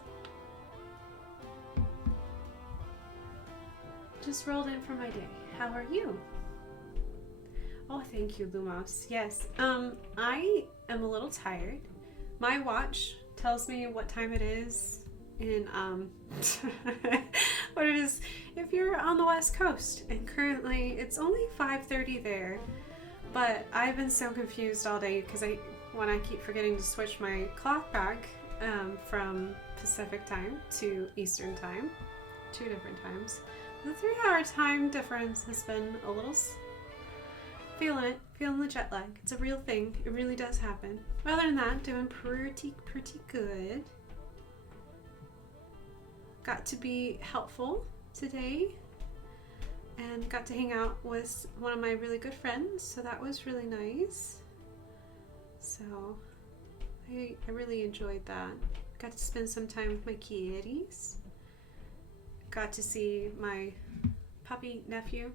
Just rolled in for my day. How are you? Oh, thank you, Lumos. Yes, I am a little tired. My watch tells me what time it is in what it is if you're on the West Coast, and currently it's only 5:30 there. But I've been so confused all day because I keep forgetting to switch my clock back from Pacific time to Eastern time, 2 different times. The 3-hour time difference has been a little feeling the jet lag. It's a real thing. It really does happen. Other than that, doing pretty good. Got to be helpful today and got to hang out with one of my really good friends, so that was really nice. So I really enjoyed that. Got to spend some time with my kitties. Got to see my puppy nephew.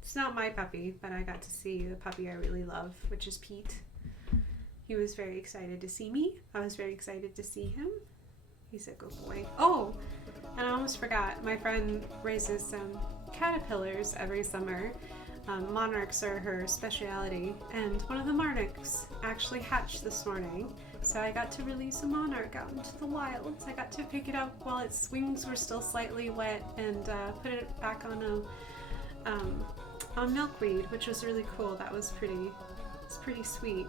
It's not my puppy, but I got to see the puppy I really love, which is Pete. He was very excited to see me. I was very excited to see him. He's a good boy. Oh, and I almost forgot. My friend raises some caterpillars every summer. Monarchs are her specialty, and one of the monarchs actually hatched this morning. So I got to release a monarch out into the wild. I got to pick it up while its wings were still slightly wet and put it back on on milkweed, which was really cool. That was it's pretty sweet.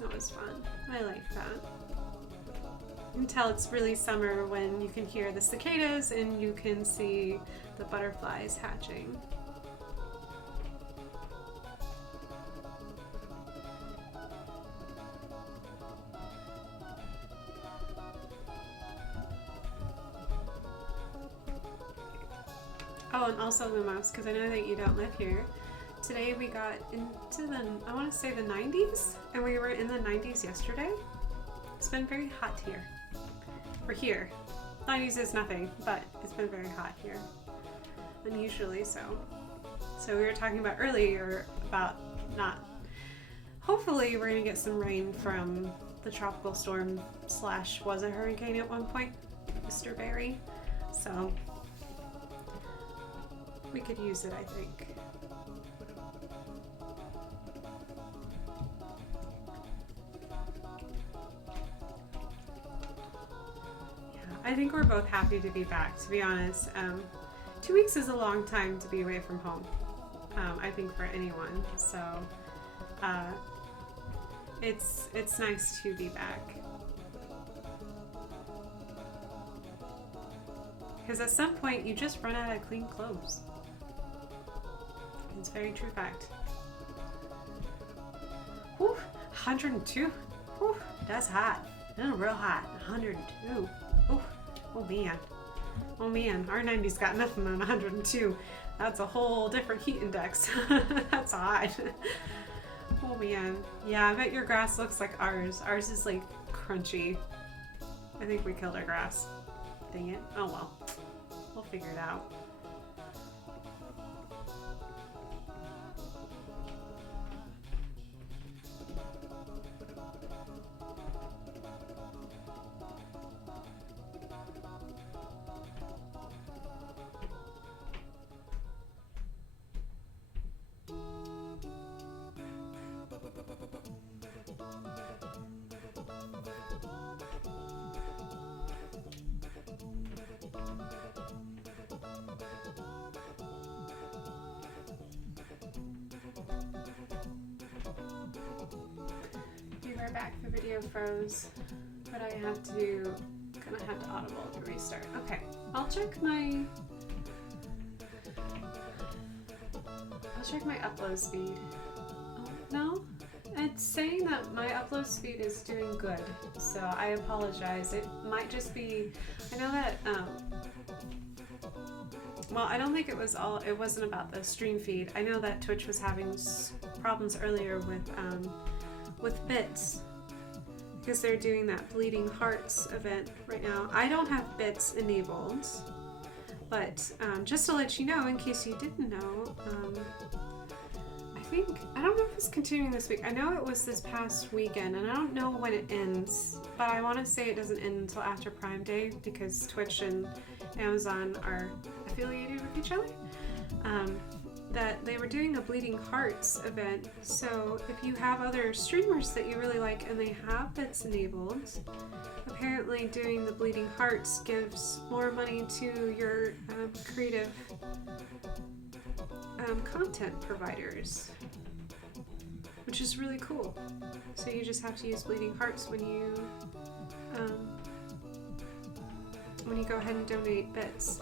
That was fun. I like that. You can tell it's really summer when you can hear the cicadas and you can see the butterflies hatching. Oh, and also Lumos, because I know that you don't live here. Today we got into I want to say the 90s, and we were in the 90s yesterday. It's been very hot here. We're here. 90s is nothing, but it's been very hot here. Unusually so. So we were talking about earlier about hopefully we're going to get some rain from the tropical storm / was a hurricane at one point, Mr. Barry. So we could use it, I think. Yeah, I think we're both happy to be back, to be honest. 2 weeks is a long time to be away from home, I think, for anyone. So it's nice to be back. Because at some point you just run out of clean clothes. It's a very true fact. Whew, 102. Whew, that's hot. That's real hot. 102. Ooh, oh man. Oh man, our 90's got nothing on 102. That's a whole different heat index. That's hot. Oh man. Yeah, I bet your grass looks like ours. Ours is like crunchy. I think we killed our grass. Dang it. Oh well. We'll figure it out. We're back. The video froze. What I have to do, gonna have to audible to restart. Okay, I'll check my upload speed. Oh, no, it's saying that my upload speed is doing good, so I apologize. It might just be, I know that well, I don't think it wasn't about the stream feed. I know that Twitch was having problems earlier with bits, because they're doing that Bleeding Hearts event right now. I don't have bits enabled, but just to let you know, in case you didn't know, I don't know if it's continuing this week. I know it was this past weekend, and I don't know when it ends, but I want to say it doesn't end until after Prime Day, because Twitch and Amazon are affiliated with each other. That they were doing a Bleeding Hearts event, so if you have other streamers that you really like and they have bits enabled, apparently doing the Bleeding Hearts gives more money to your creative content providers, which is really cool. So you just have to use Bleeding Hearts when you go ahead and donate bits.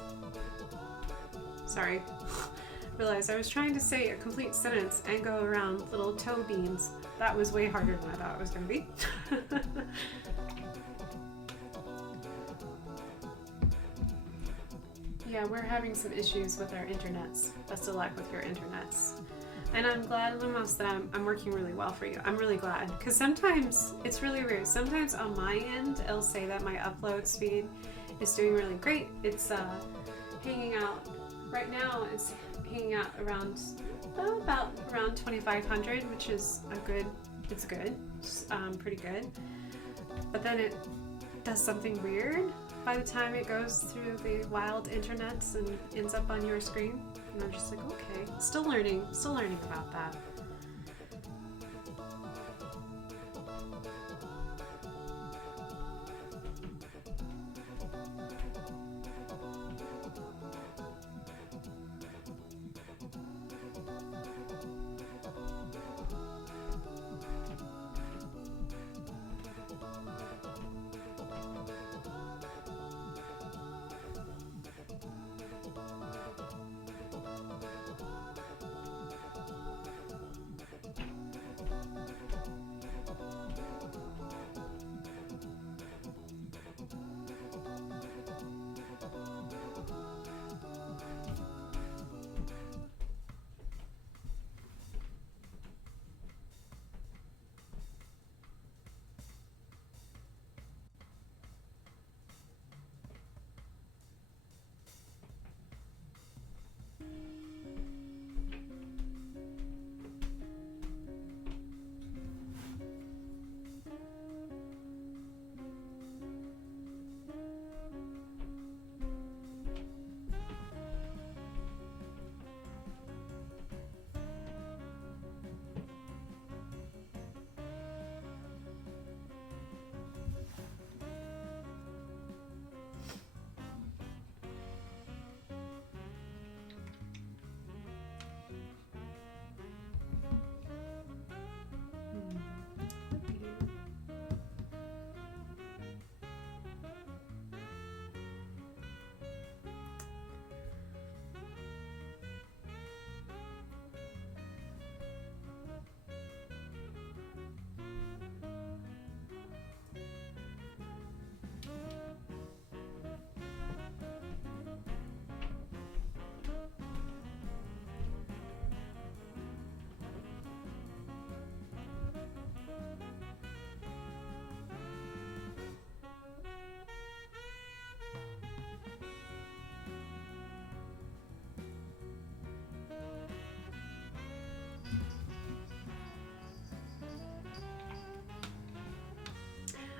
Sorry. Realized I was trying to say a complete sentence and go around little toe beans. That was way harder than I thought it was going to be. Yeah, we're having some issues with our internets. Best of luck with your internets. And I'm glad, Lumos, that I'm working really well for you. I'm really glad. Because sometimes, it's really weird. Sometimes on my end, it'll say that my upload speed is doing really great. It's hanging out. Right now, it's hanging out around about around 2,500, which is it's good, pretty good. But then it does something weird by the time it goes through the wild internets and ends up on your screen. And I'm just like, okay, still learning about that.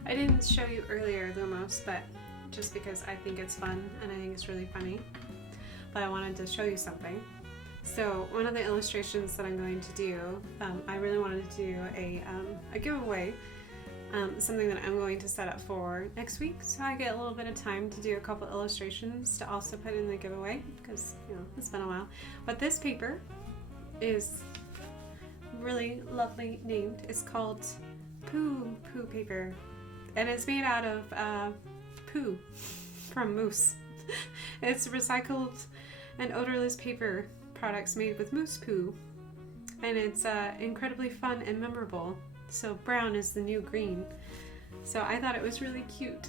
I didn't show you earlier, Lumos, but just because I think it's fun and I think it's really funny. But I wanted to show you something. So one of the illustrations that I'm going to do, I really wanted to do a giveaway, something that I'm going to set up for next week, so I get a little bit of time to do a couple illustrations to also put in the giveaway, because it's been a while. But this paper is really lovely named. It's called Poo paper, and it's made out of poo from moose. It's recycled and odorless paper products made with moose poo, and it's incredibly fun and memorable. So brown is the new green. So I thought it was really cute,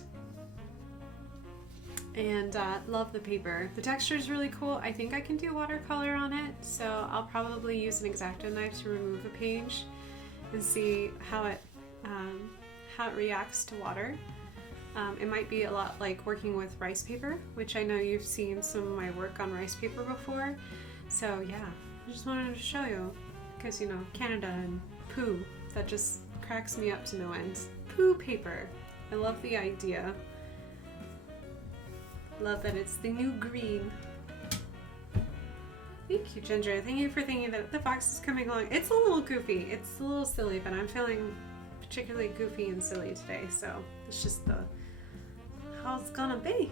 and love the paper. The texture is really cool. I think I can do watercolor on it, so I'll probably use an X-Acto knife to remove a page and see how it reacts to water. It might be a lot like working with rice paper, which I know you've seen some of my work on rice paper before. So yeah, I just wanted to show you, because Canada and poo, that just cracks me up to no end. Poo paper. I love the idea. Love that it's the new green. Thank you, Ginger. Thank you for thinking that the box is coming along. It's a little goofy. It's a little silly, but I'm feeling particularly goofy and silly today, so it's just how it's gonna be.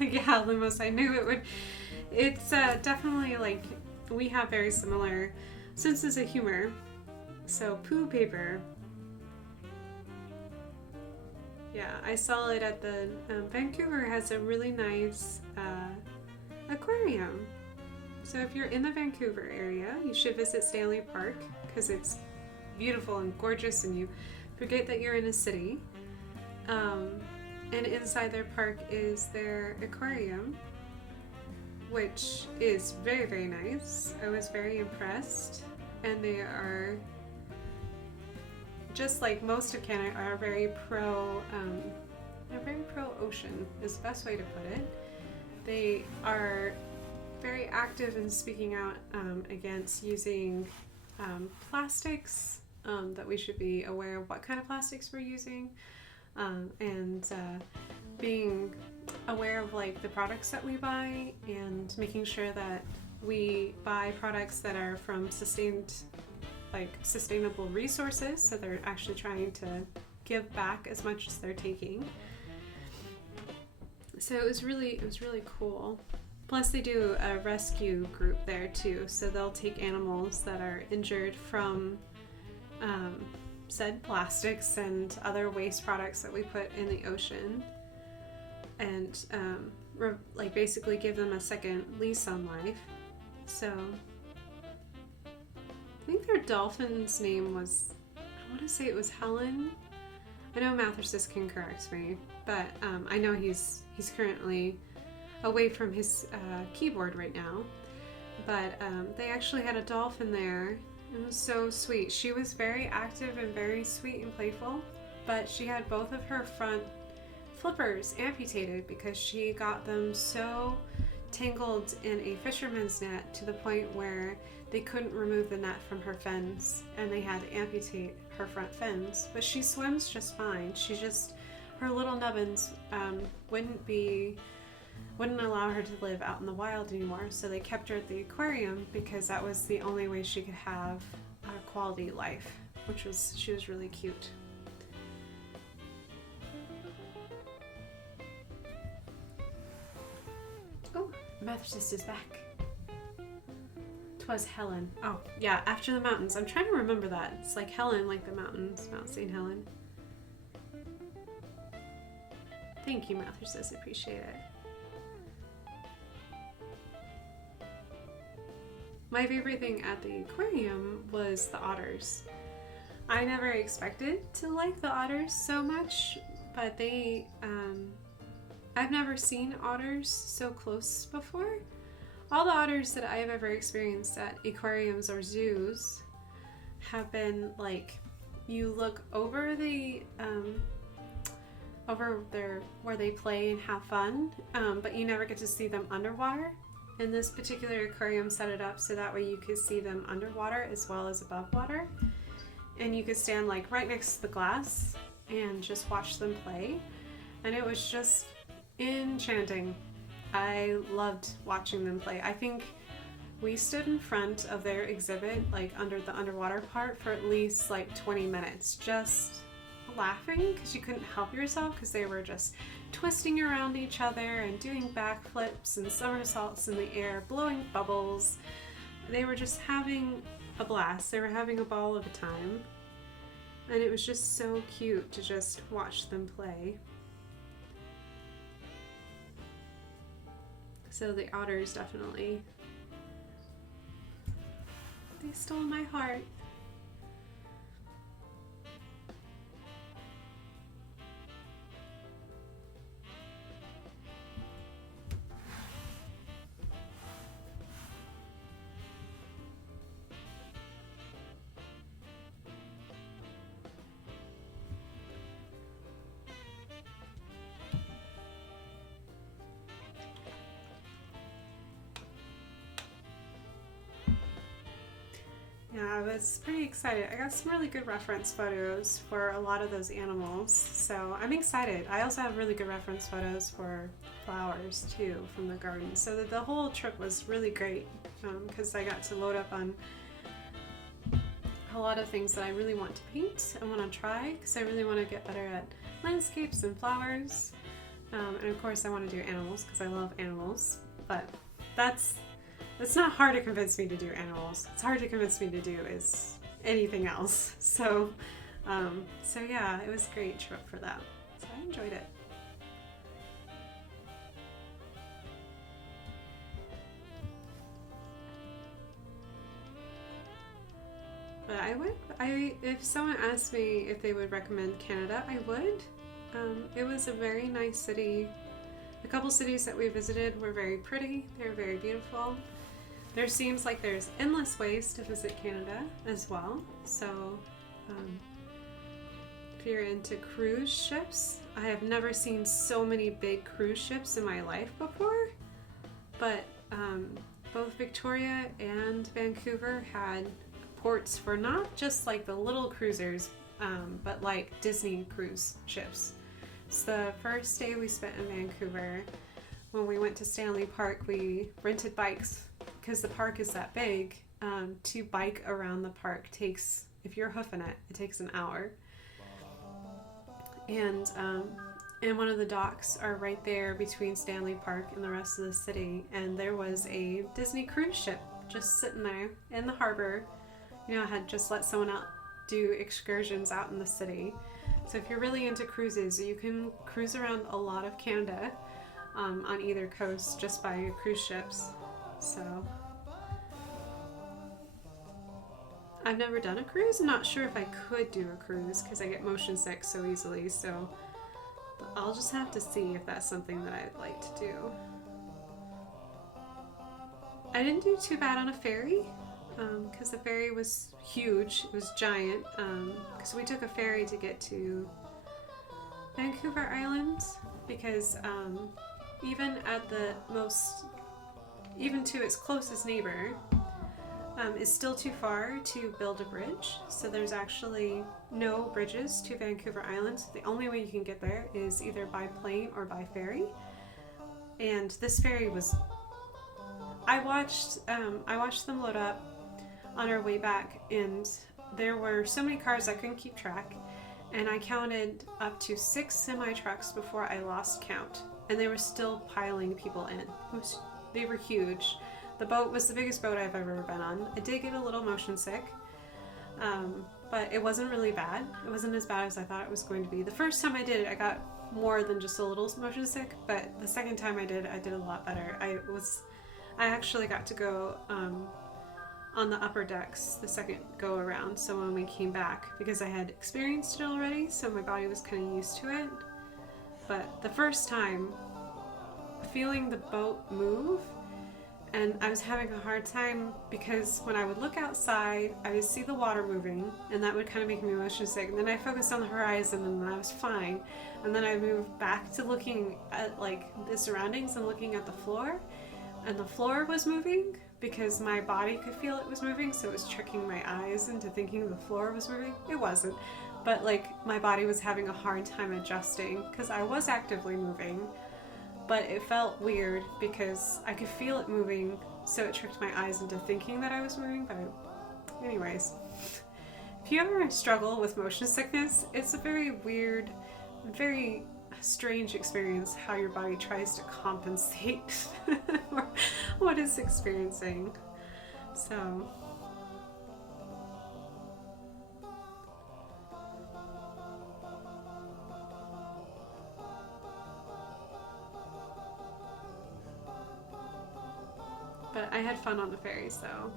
Yeah, Lumos, I knew it would. It's definitely like we have very similar senses of humor. So poo paper. Yeah, I saw it at the Vancouver has a really nice aquarium. So if you're in the Vancouver area, you should visit Stanley Park, because it's beautiful and gorgeous, and you forget that you're in a city. And inside their park is their aquarium, which is very, very nice. I was very impressed. And they are, just like most of Canada, are very pro ocean is the best way to put it. They are very active in speaking out against using plastics, that we should be aware of what kind of plastics we're using. And being aware of like the products that we buy, and making sure that we buy products that are from sustainable resources, so they're actually trying to give back as much as they're taking. So it was really cool. Plus they do a rescue group there too, so they'll take animals that are injured from said plastics and other waste products that we put in the ocean, and basically give them a second lease on life. So I think their dolphin's name was, I want to say it was Helen. I know Mathersis can correct me, but I know he's currently away from his keyboard right now. But they actually had a dolphin there. It was so sweet. She was very active and very sweet and playful, but she had both of her front flippers amputated because she got them so tangled in a fisherman's net to the point where they couldn't remove the net from her fins, and they had to amputate her front fins. But she swims just fine. Her little nubbins wouldn't allow her to live out in the wild anymore, so they kept her at the aquarium because that was the only way she could have a quality life, she was really cute. Oh, Mathersis is back. 'Twas Helen. Oh, yeah, after the mountains. I'm trying to remember that. It's like Helen, like the mountains, Mount St. Helen. Thank you, Mathersis, appreciate it. My favorite thing at the aquarium was the otters. I never expected to like the otters so much, but I've never seen otters so close before. All the otters that I've ever experienced at aquariums or zoos have been like, you look over the over there where they play and have fun, but you never get to see them underwater. And this particular aquarium set it up so that way you could see them underwater as well as above water. And you could stand like right next to the glass and just watch them play. And it was just enchanting. I loved watching them play. I think we stood in front of their exhibit, like under the underwater part, for at least like 20 minutes, just laughing because you couldn't help yourself because they were just twisting around each other and doing backflips and somersaults in the air, blowing bubbles. They were just having a blast. They were having a ball of a time. And it was just so cute to just watch them play. So the otters definitely, they stole my heart. Yeah, I was pretty excited. I got some really good reference photos for a lot of those animals, so I'm excited. I also have really good reference photos for flowers too from the garden. So the whole trip was really great because I got to load up on a lot of things that I really want to paint and want to try because I really want to get better at landscapes and flowers. And of course I want to do animals because I love animals, but that's not hard to convince me to do animals. It's hard to convince me to do is anything else. So yeah, it was a great trip for that. So I enjoyed it. But if someone asked me if they would recommend Canada, I would. It was a very nice city. The couple cities that we visited were very pretty. They were very beautiful. There seems like there's endless ways to visit Canada as well. So if you're into cruise ships, I have never seen so many big cruise ships in my life before. But both Victoria and Vancouver had ports for not just like the little cruisers, but like Disney cruise ships. So the first day we spent in Vancouver, when we went to Stanley Park, we rented bikes because the park is that big. To bike around the park takes, if you're hoofing it, it takes an hour. And one of the docks are right there between Stanley Park and the rest of the city. And there was a Disney cruise ship just sitting there in the harbor. You know, I had just let someone out do excursions out in the city. So if you're really into cruises, you can cruise around a lot of Canada on either coast just by cruise ships. So I've never done a cruise. I'm not sure if I could do a cruise because I get motion sick so easily. So I'll just have to see if that's something that I'd like to do. I didn't do too bad on a ferry. Because the ferry was huge, it was giant, because we took a ferry to get to Vancouver Island, because even to its closest neighbor, is still too far to build a bridge. So there's actually no bridges to Vancouver Island. The only way you can get there is either by plane or by ferry. And this ferry was, I watched them load up on our way back, and there were so many cars I couldn't keep track, and I counted up to 6 semi-trucks before I lost count, and they were still piling people in. They were huge. The boat was the biggest boat I've ever been on. I did get a little motion sick, but it wasn't really bad. It wasn't as bad as I thought it was going to be. The first time I did it, I got more than just a little motion sick, but the second time I did a lot better. I actually got to go on the upper decks the second go around, so when we came back, because I had experienced it already, so my body was kind of used to it. But the first time, feeling the boat move And I was having a hard time because when I would look outside, I would see the water moving, and that would kind of make me motion sick. And then I focused on the horizon, and then I was fine. And then I moved back to looking at like the surroundings and looking at the floor, and the floor was moving because my body could feel it was moving, so it was tricking my eyes into thinking the floor was moving. It wasn't, but like my body was having a hard time adjusting because I was actively moving. But it felt weird because I could feel it moving, so it tricked my eyes into thinking that I was moving. Anyways, if you ever struggle with motion sickness, it's a very weird, very strange experience how your body tries to compensate for what it's experiencing. So. But I had fun on the ferries though.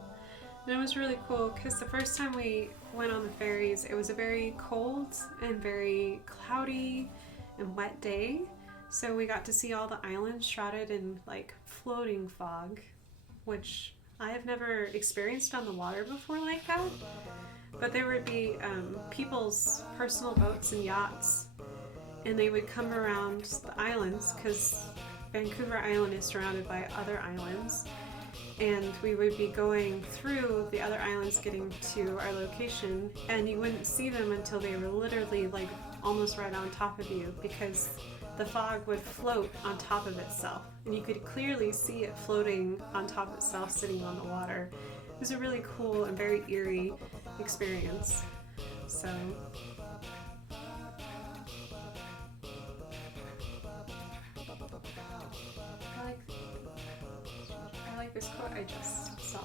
And it was really cool because the first time we went on the ferries, it was a very cold and very cloudy and wet day. So we got to see all the islands shrouded in like floating fog, which I have never experienced on the water before like that. But there would be people's personal boats and yachts, and they would come around the islands because Vancouver Island is surrounded by other islands. And we would be going through the other islands getting to our location, and you wouldn't see them until they were literally like almost right on top of you because the fog would float on top of itself, and you could clearly see it floating on top of itself sitting on the water. It was a really cool and very eerie experience. So I like this quote I just saw.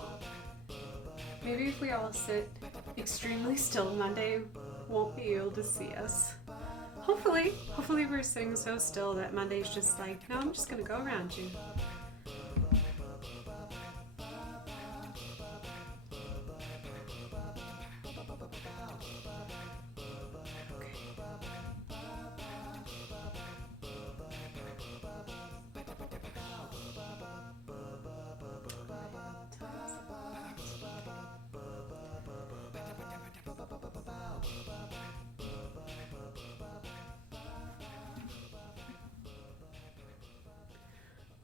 Maybe if we all sit extremely still, Monday won't be able to see us. Hopefully we're sitting so still that Monday's just like, no, I'm just gonna go around you.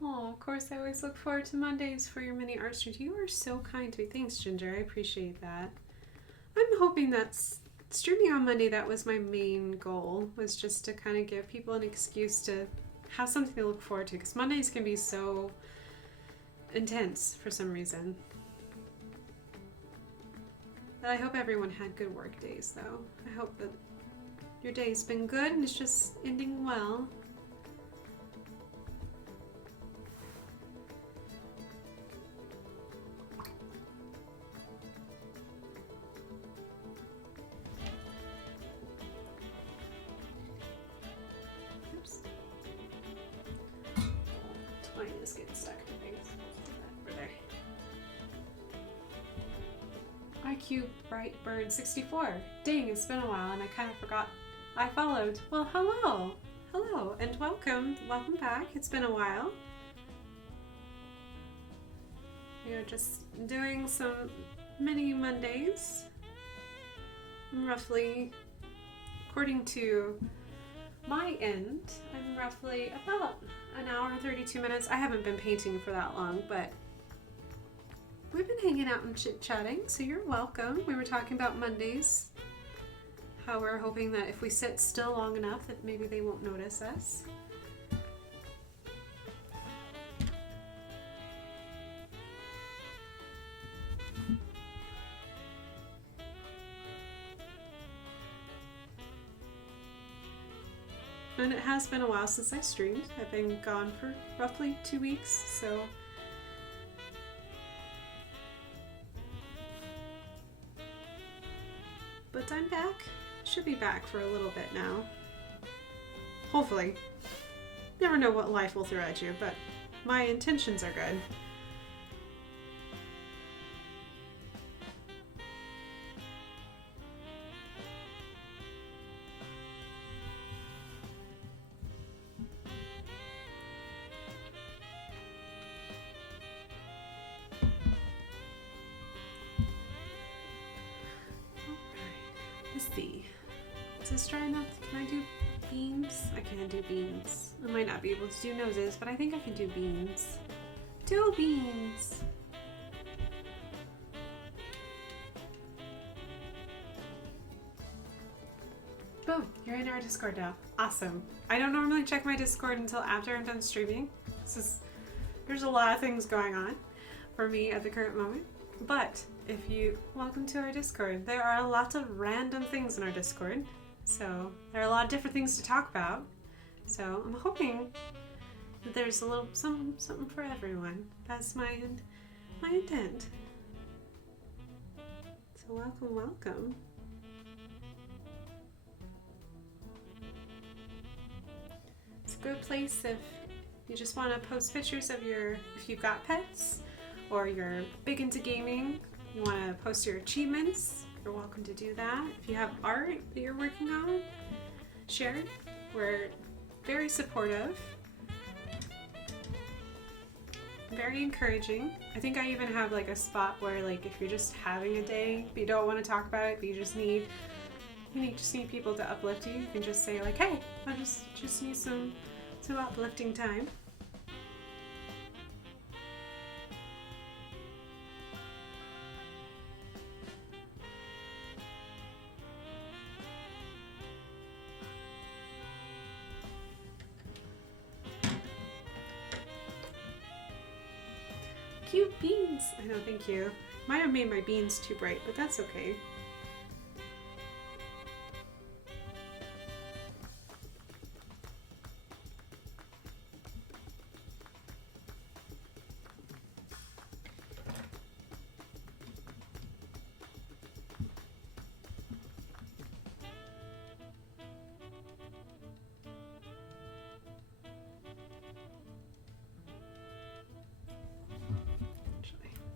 Oh, of course, I always look forward to Mondays for your mini art stream. You are so kind to me. Thanks, Ginger. I appreciate that. I'm hoping that streaming on Monday, that was my main goal, was just to kind of give people an excuse to have something to look forward to, because Mondays can be so intense for some reason. But I hope everyone had good work days, though. I hope that your day's been good and it's just ending well. IQ Brightbird 64. Dang, it's been a while and I kind of forgot I followed. Well, hello. Hello and welcome. Welcome back. It's been a while. We are just doing some mini Mondays. Roughly, according to my end, I'm roughly about an hour and 32 minutes. I haven't been painting for that long, but we've been hanging out and chit-chatting, so you're welcome. We were talking about Mondays, how we're hoping that if we sit still long enough that maybe they won't notice us. And it has been a while since I streamed. I've been gone for roughly 2 weeks, so but I'm back. Should be back for a little bit now. Hopefully. Never know what life will throw at you, but my intentions are good. Just try not. Can I do beans? I can't do beans. I might not be able to do noses, but I think I can do beans. Do beans. Boom, you're in our Discord now. Awesome. I don't normally check my Discord until after I'm done streaming. There's a lot of things going on for me at the current moment. But welcome to our Discord. There are lots of random things in our Discord. So there are a lot of different things to talk about. So I'm hoping that there's a little something for everyone. That's my intent. So welcome. It's a good place if you just want to post pictures of if you've got pets, or you're big into gaming, you want to post your achievements, you're welcome to do that. If you have art that you're working on, share it. We're very supportive, very encouraging. I think I even have like a spot where, like, if you're just having a day but you don't want to talk about it, but you just need people to uplift you, you can just say like, hey, I just need some uplifting time. Cute beans! I know, thank you. Might have made my beans too bright, but that's okay.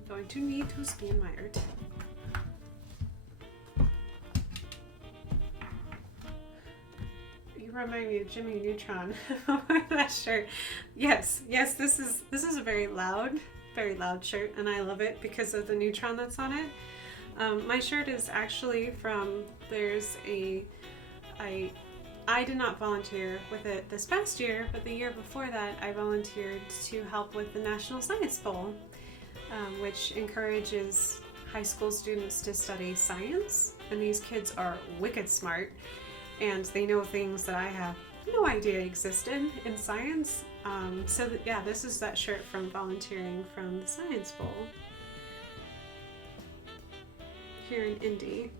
Going to need to scan my art. You remind me of Jimmy Neutron. That shirt. Yes, this is a very loud shirt, and I love it because of the Neutron that's on it. My shirt is actually from, I did not volunteer with it this past year, but the year before that I volunteered to help with the National Science Bowl. Which encourages high school students to study science, and these kids are wicked smart, and they know things that I have no idea existed in science. This is that shirt from volunteering from the Science Bowl here in Indy.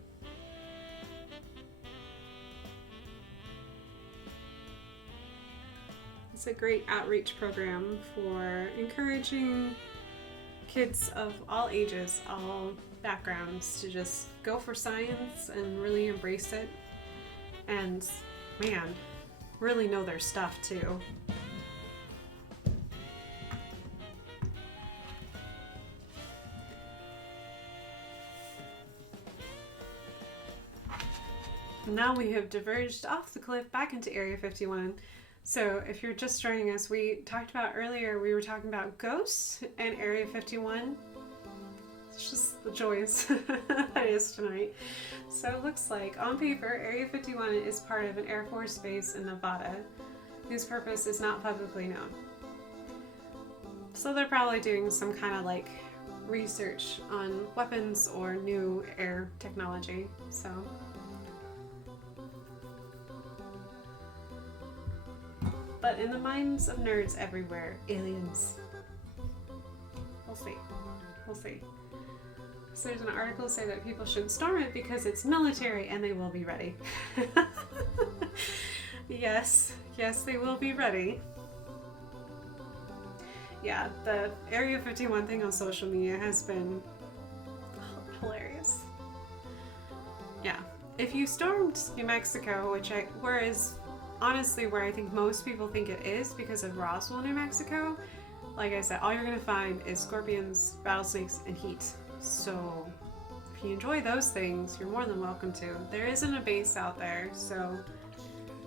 It's a great outreach program for encouraging kids of all ages, all backgrounds, to just go for science and really embrace it, and man, really know their stuff too. Now we have diverged off the cliff back into Area 51. So if you're just joining us, we talked about earlier, we were talking about ghosts and Area 51. It's just the joys that is tonight. So it looks like, on paper, Area 51 is part of an Air Force base in Nevada, whose purpose is not publicly known. So they're probably doing some kind of like research on weapons or new air technology. So but in the minds of nerds everywhere, aliens. We'll see. So there's an article saying that people should storm it because it's military and they will be ready. Yes, they will be ready. Yeah, the Area 51 thing on social media has been hilarious. Yeah, if you stormed New Mexico, honestly where I think most people think it is because of Roswell, New Mexico, like I said, all you're going to find is scorpions, rattlesnakes, and heat. So if you enjoy those things, you're more than welcome to. There isn't a base out there,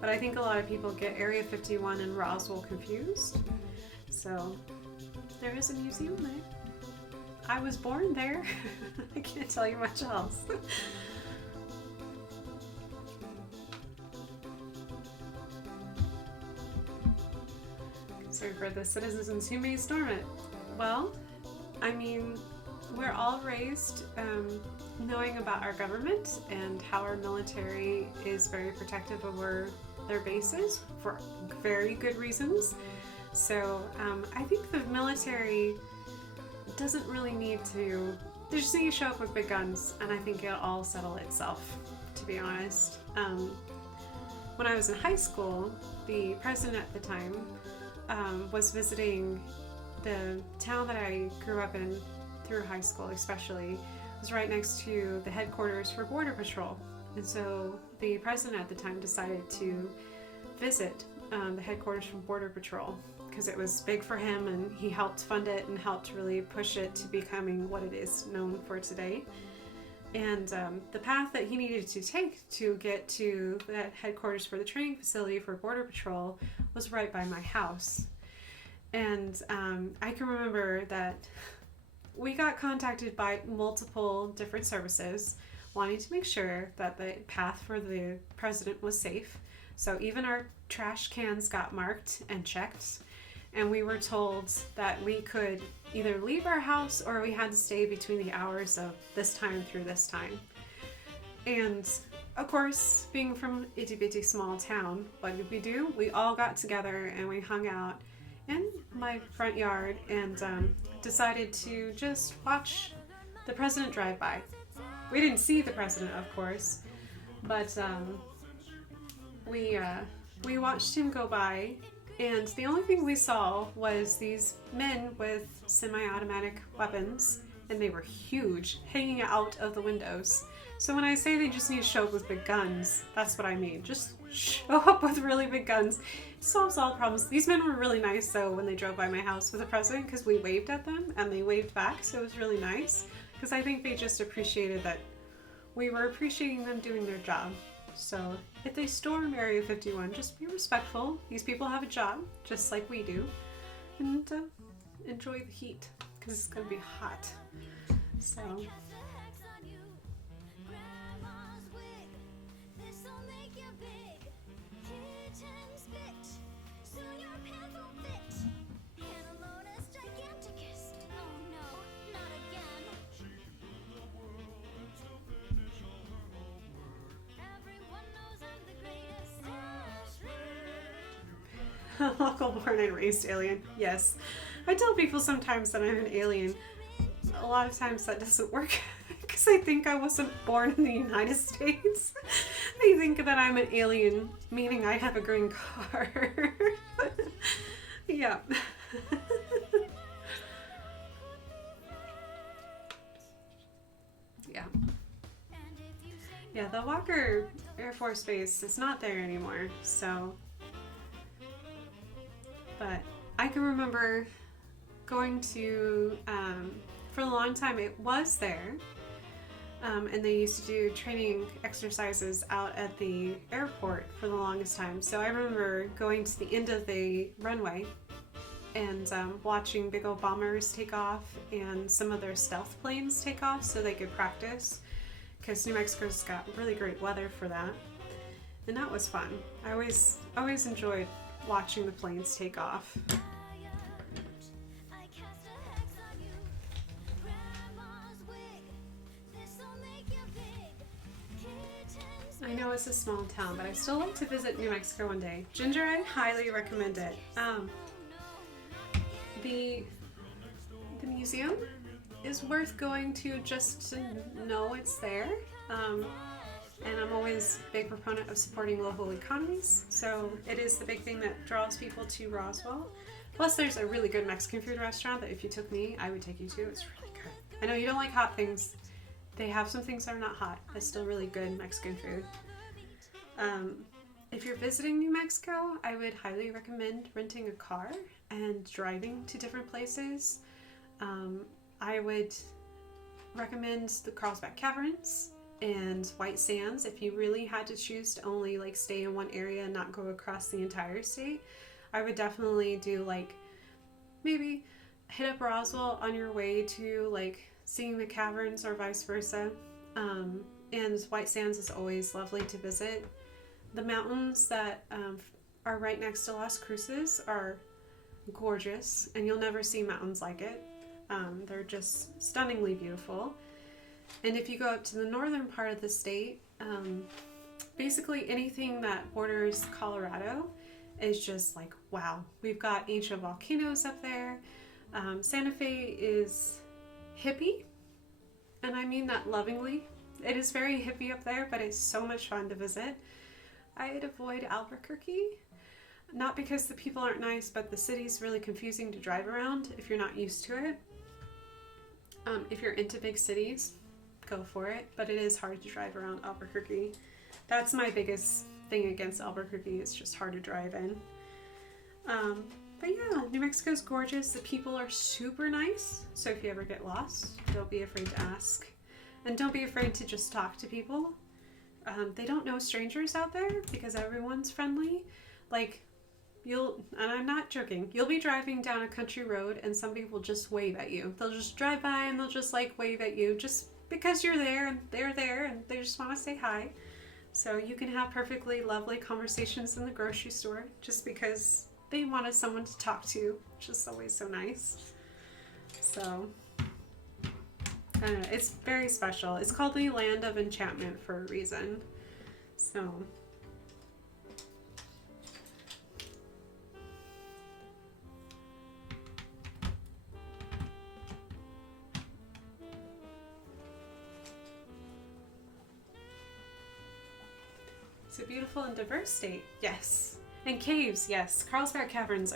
but I think a lot of people get Area 51 and Roswell confused. So there is a museum there. I was born there. I can't tell you much else. for the citizens who may storm it? Well, I mean, we're all raised knowing about our government and how our military is very protective over their bases for very good reasons. So I think the military doesn't really need to, they just need to show up with big guns, and I think it'll all settle itself, to be honest. When I was in high school, the president at the time was visiting the town that I grew up in through high school, especially. It was right next to the headquarters for Border Patrol. And so the president at the time decided to visit the headquarters from Border Patrol because it was big for him, and he helped fund it and helped really push it to becoming what it is known for today. And the path that he needed to take to get to that headquarters for the training facility for Border Patrol was right by my house. And I can remember that we got contacted by multiple different services wanting to make sure that the path for the president was safe. So even our trash cans got marked and checked, and we were told that we could either leave our house or we had to stay between the hours of this time through this time. And of course, being from a itty bitty small town, what did we do? We all got together and we hung out in my front yard and decided to just watch the president drive by. We didn't see the president, of course, but we watched him go by, and the only thing we saw was these men with semi-automatic weapons, and they were huge, hanging out of the windows. So when I say they just need to show up with big guns, that's what I mean. Just show up with really big guns. It solves all problems. These men were really nice, though, when they drove by my house with the president, because we waved at them, and they waved back, so it was really nice. Because I think they just appreciated that we were appreciating them doing their job. So if they storm Area 51, just be respectful. These people have a job, just like we do. And enjoy the heat, because it's going to be hot. So... local born and raised alien. Yes. I tell people sometimes that I'm an alien. A lot of times that doesn't work because I think I wasn't born in the United States. They think that I'm an alien, meaning I have a green card. Yeah. Yeah. Yeah, the Walker Air Force Base is not there anymore, so... But I can remember going to, for a long time it was there, and they used to do training exercises out at the airport for the longest time. So I remember going to the end of the runway and watching big old bombers take off and some of their stealth planes take off so they could practice, because New Mexico's got really great weather for that. And that was fun. I always enjoyed watching the planes take off. I know it's a small town, but I still like to visit New Mexico one day. Ginger, I highly recommend it. The museum is worth going to just to know it's there. And I'm always a big proponent of supporting local economies, so it is the big thing that draws people to Roswell. Plus there's a really good Mexican food restaurant that if you took me, I would take you to. It's really good. I know you don't like hot things. They have some things that are not hot. It's still really good Mexican food. If you're visiting New Mexico, I would highly recommend renting a car and driving to different places. I would recommend the Carlsbad Caverns and White Sands if you really had to choose to only like stay in one area and not go across the entire state. I would definitely do like maybe hit up Roswell on your way to like seeing the caverns or vice versa. And White Sands is always lovely to visit. The mountains that are right next to Las Cruces are gorgeous, and you'll never see mountains like it. They're just stunningly beautiful. And if you go up to the northern part of the state, basically anything that borders Colorado is just like, wow. We've got ancient volcanoes up there. Santa Fe is hippie, and I mean that lovingly. It is very hippie up there, but it's so much fun to visit. I'd avoid Albuquerque, not because the people aren't nice, but the city's really confusing to drive around if you're not used to it. If you're into big cities, go for it, but it is hard to drive around Albuquerque. That's my biggest thing against Albuquerque. It's just hard to drive in. But yeah, New Mexico's gorgeous. The people are super nice, so if you ever get lost, don't be afraid to ask. And don't be afraid to just talk to people. They don't know strangers out there because everyone's friendly. Like, and I'm not joking, you'll be driving down a country road and some people just wave at you. They'll just drive by and they'll just like wave at you just because you're there and they're there and they just want to say hi. So you can have perfectly lovely conversations in the grocery store just because they wanted someone to talk to, which is always so nice. So, I don't know, it's very special. It's called the Land of Enchantment for a reason. So, it's a beautiful and diverse state, yes. And caves, yes. Carlsbad Caverns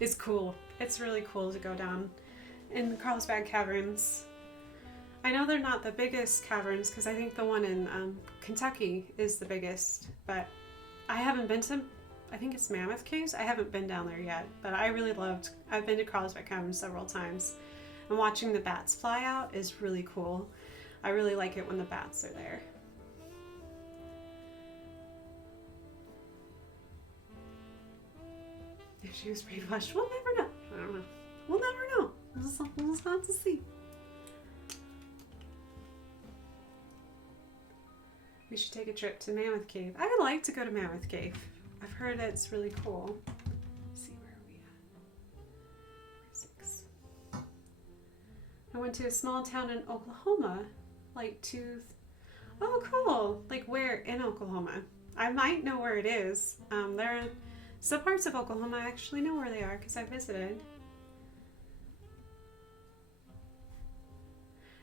is cool. It's really cool to go down in the Carlsbad Caverns. I know they're not the biggest caverns because I think the one in Kentucky is the biggest, but I haven't been to, I think it's Mammoth Caves. I haven't been down there yet, but I've been to Carlsbad Caverns several times, and watching the bats fly out is really cool. I really like it when the bats are there. If she was brainwashed, we'll never know. I don't know. We'll never know. We'll just have to see. We should take a trip to Mammoth Cave. I would like to go to Mammoth Cave. I've heard it's really cool. Let's see, where are we at? 6. I went to a small town in Oklahoma, oh cool. Like where in Oklahoma? I might know where it is. There are some parts of Oklahoma I actually know where they are because I visited.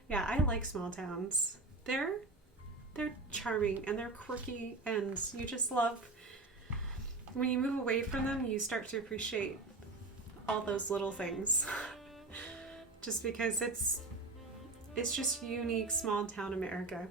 Yeah, I like small towns. They're charming and they're quirky, and you just love when you move away from them, you start to appreciate all those little things. Just because it's just unique small town America.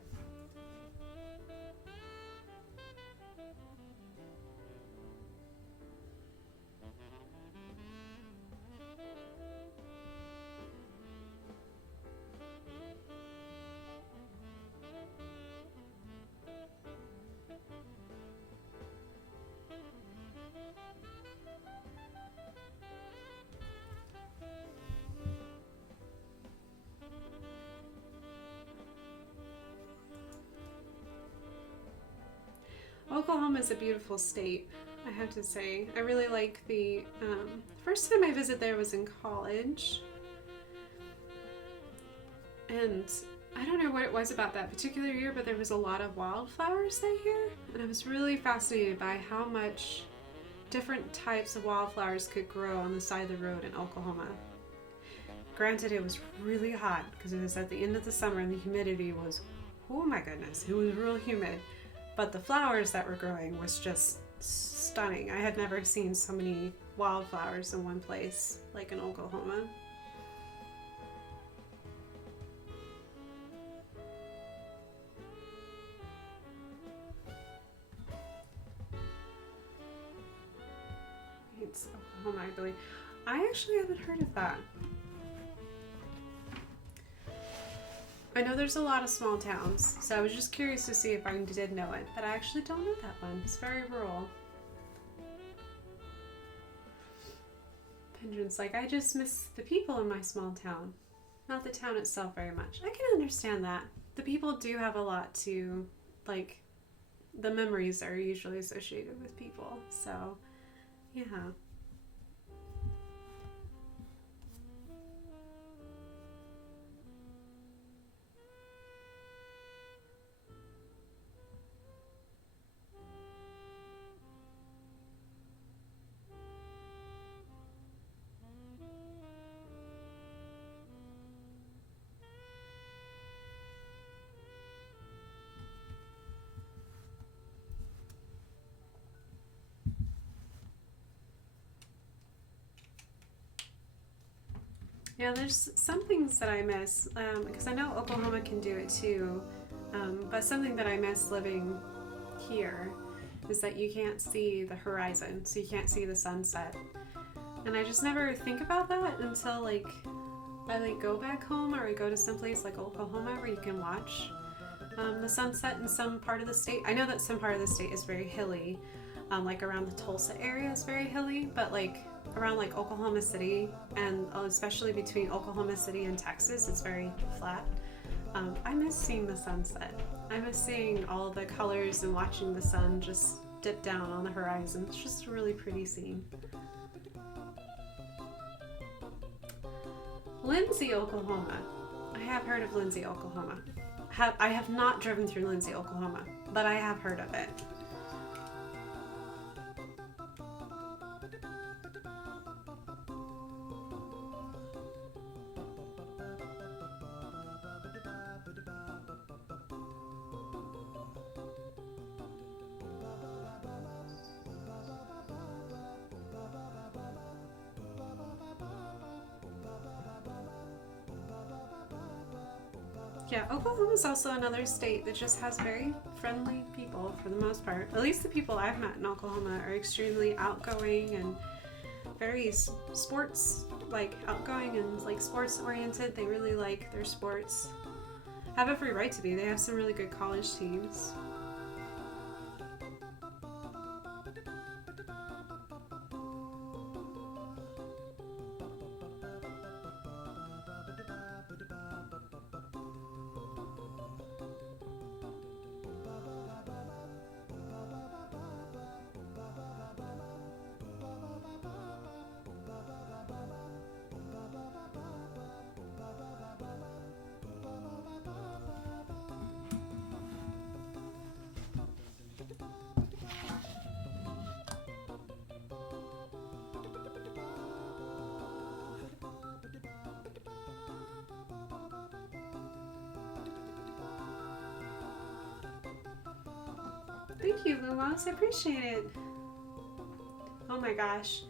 Oklahoma is a beautiful state, I have to say. I really like the first time I visited there was in college, and I don't know what it was about that particular year, but there was a lot of wildflowers that year, and I was really fascinated by how much different types of wildflowers could grow on the side of the road in Oklahoma. Granted, it was really hot because it was at the end of the summer and the humidity was, oh my goodness, it was real humid. But the flowers that were growing was just stunning. I had never seen so many wildflowers in one place, like in Oklahoma. It's Oklahoma, I believe. I actually haven't heard of that. I know there's a lot of small towns, so I was just curious to see if I did know it, but I actually don't know that one. It's very rural. Pendron's like, I just miss the people in my small town, not the town itself very much. I can understand that. The people do have a lot to, like, the memories are usually associated with people, so, yeah. Yeah, there's some things that I miss because I know Oklahoma can do it too. But something that I miss living here is that you can't see the horizon, so you can't see the sunset. And I just never think about that until I go back home or I go to someplace like Oklahoma where you can watch the sunset in some part of the state. I know that some part of the state is very hilly, like around the Tulsa area is very hilly, but like around like Oklahoma City and especially between Oklahoma City and Texas, it's very flat. I miss seeing the sunset. I miss seeing all the colors and watching the sun just dip down on the horizon. It's just a really pretty scene. Lindsay, Oklahoma. I have heard of Lindsay, Oklahoma. I have not driven through Lindsay, Oklahoma, but I have heard of it. Yeah, Oklahoma is also another state that just has very friendly people for the most part. At least the people I've met in Oklahoma are extremely outgoing and very sports, like outgoing and like sports oriented. They really like their sports. Have every right to be. They have some really good college teams. Thank you, Lumos. I appreciate it. Oh my gosh.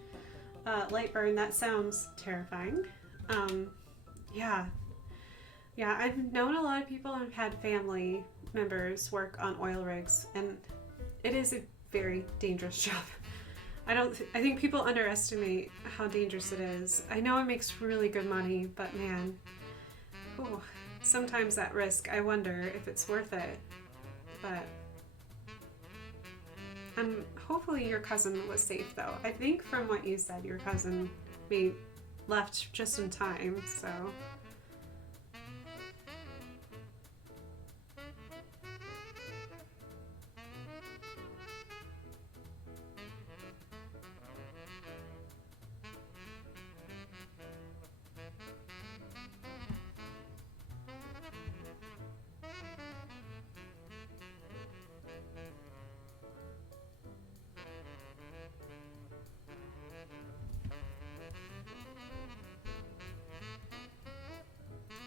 Light burn, that sounds terrifying. Yeah. Yeah, I've known a lot of people and had family members work on oil rigs, and it is a very dangerous job. I think people underestimate how dangerous it is. I know it makes really good money, but man, sometimes that risk, I wonder if it's worth it. But hopefully your cousin was safe though. I think from what you said, your cousin left just in time, so.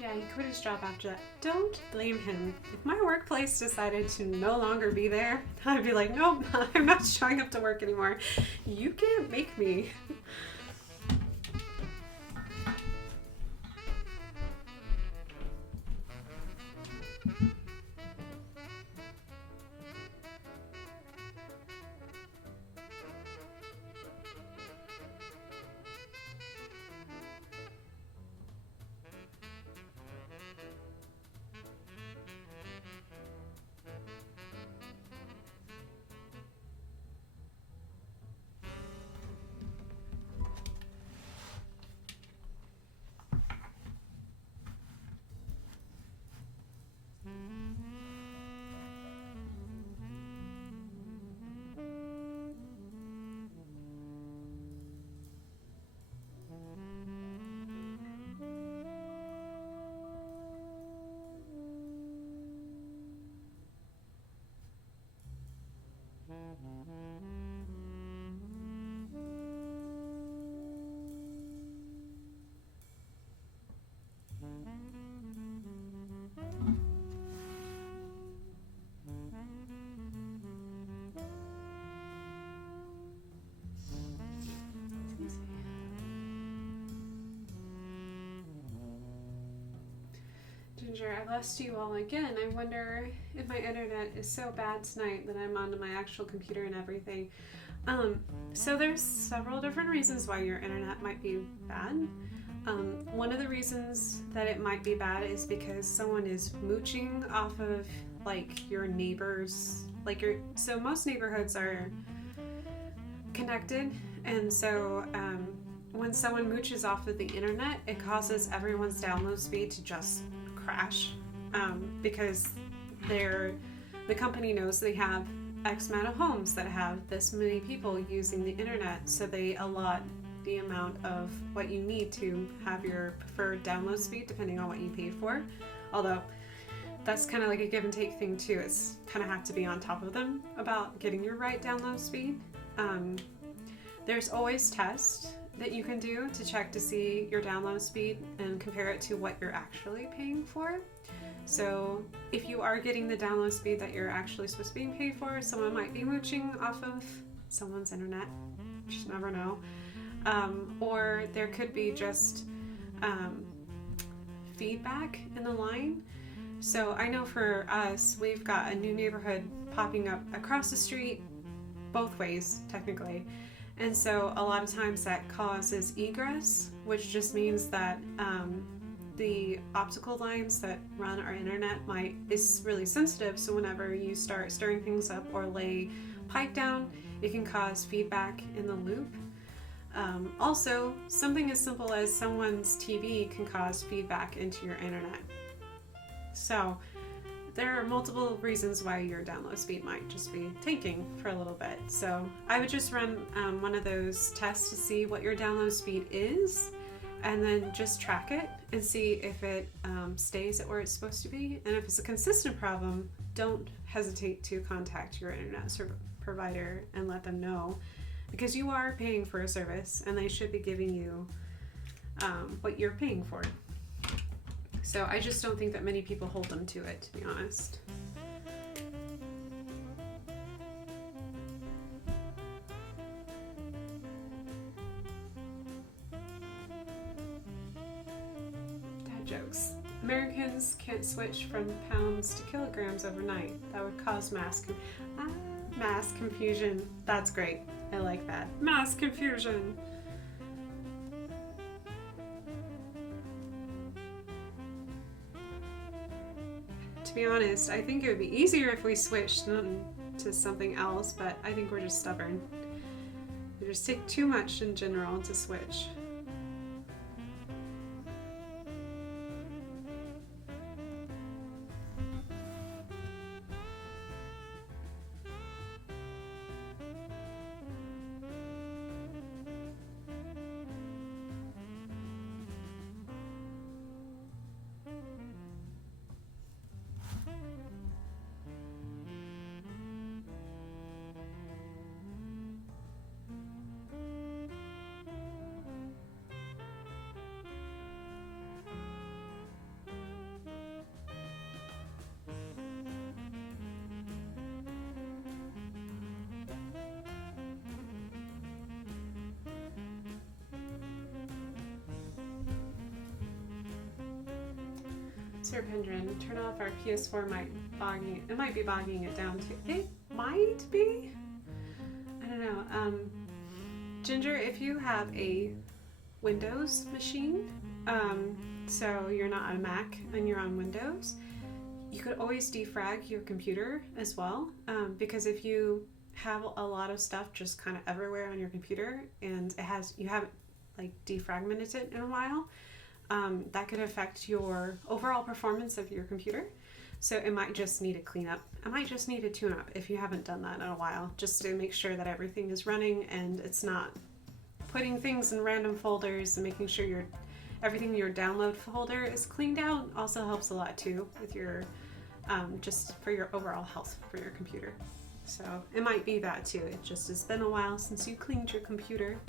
Yeah, he quit his job after that. Don't blame him. If my workplace decided to no longer be there, I'd be like, nope, I'm not showing up to work anymore. You can't make me. Ginger, I've lost you all again. I wonder if my internet is so bad tonight that I'm on my actual computer and everything. So there's several different reasons why your internet might be bad. One of the reasons that it might be bad is because someone is mooching off of like your neighbors, so most neighborhoods are connected, and so when someone mooches off of the internet, it causes everyone's download speed to just crash, because the company knows they have X amount of homes that have this many people using the internet, so they allot the amount of what you need to have your preferred download speed depending on what you paid for. Although that's kind of like a give and take thing too. It's kind of have to be on top of them about getting your right download speed. There's always tests that you can do to check to see your download speed and compare it to what you're actually paying for. So if you are getting the download speed that you're actually supposed to be paid for, someone might be mooching off of someone's internet. You just never know. Or there could be just feedback in the line. So I know for us, we've got a new neighborhood popping up across the street, both ways technically. And so a lot of times that causes egress, which just means that the optical lines that run our internet is really sensitive. So whenever you start stirring things up or lay pipe down, it can cause feedback in the loop. Also, something as simple as someone's TV can cause feedback into your internet. So there are multiple reasons why your download speed might just be tanking for a little bit. So I would just run one of those tests to see what your download speed is, and then just track it and see if it stays at where it's supposed to be. And if it's a consistent problem, don't hesitate to contact your internet provider and let them know, because you are paying for a service and they should be giving you what you're paying for. So I just don't think that many people hold them to it, to be honest. Dad jokes. Americans can't switch from pounds to kilograms overnight. That would cause mass confusion. That's great. I like that. Mass confusion. To be honest, I think it would be easier if we switched to something else, but I think we're just stubborn. We just take too much in general to switch. Serpendrin, turn off our PS4 it might be bogging it down too. It might be? I don't know. Ginger, if you have a Windows machine, so you're not on a Mac and you're on Windows, you could always defrag your computer as well, because if you have a lot of stuff just kind of everywhere on your computer and you haven't like defragmented it in a while, that could affect your overall performance of your computer. So it might just need a cleanup. It might just need a tune-up if you haven't done that in a while, just to make sure that everything is running and it's not putting things in random folders, and making sure everything in your download folder is cleaned out also helps a lot too with your just for your overall health for your computer. So it might be that too. It just has been a while since you cleaned your computer.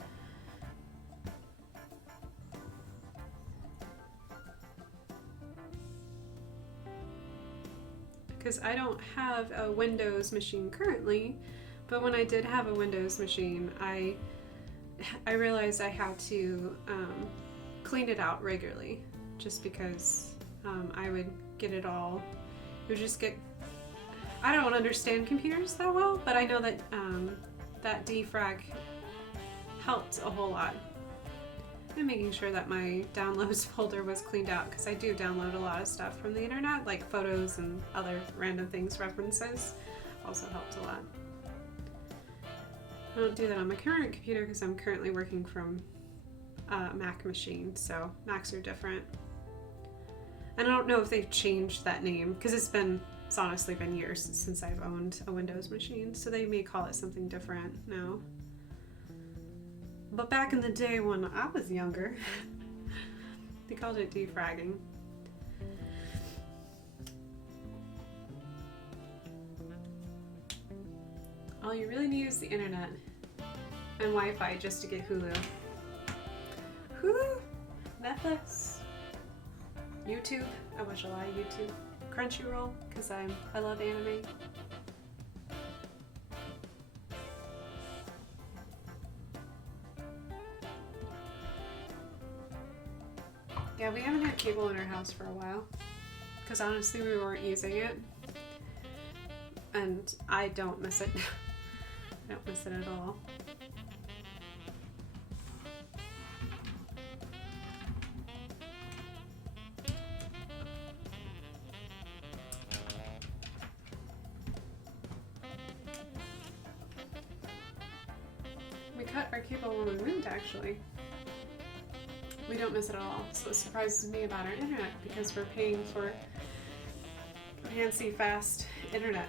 Because I don't have a Windows machine currently, but when I did have a Windows machine, I realized I had to clean it out regularly, just because I would get it all. It would just get. I don't understand computers that well, but I know that that defrag helped a whole lot. And making sure that my downloads folder was cleaned out, because I do download a lot of stuff from the internet, like photos and other random things, references. Also helped a lot. I don't do that on my current computer because I'm currently working from a Mac machine, so Macs are different. And I don't know if they've changed that name, because it's honestly been years since I've owned a Windows machine, so they may call it something different now. But back in the day when I was younger, they called it defragging. All you really need is the internet and Wi-Fi just to get Hulu. Hulu, Netflix, YouTube. I watch a lot of YouTube. Crunchyroll, because I love anime. Yeah, we haven't had cable in our house for a while, because honestly we weren't using it, and I don't miss it. I don't miss it at all. We cut our cable when we moved, actually. We don't miss it at all, so it surprises me about our internet, because we're paying for fancy fast internet.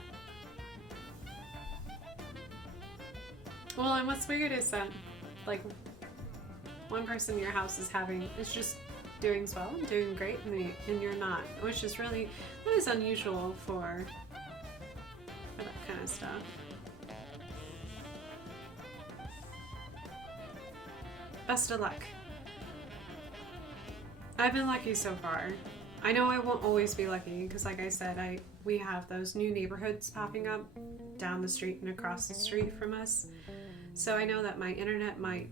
Well, and what's weird is that, like, one person in your house is just doing swell and doing great, and you're not, which is really, that is unusual for that kind of stuff. Best of luck. I've been lucky so far. I know I won't always be lucky, because like I said, we have those new neighborhoods popping up down the street and across the street from us. So I know that my internet might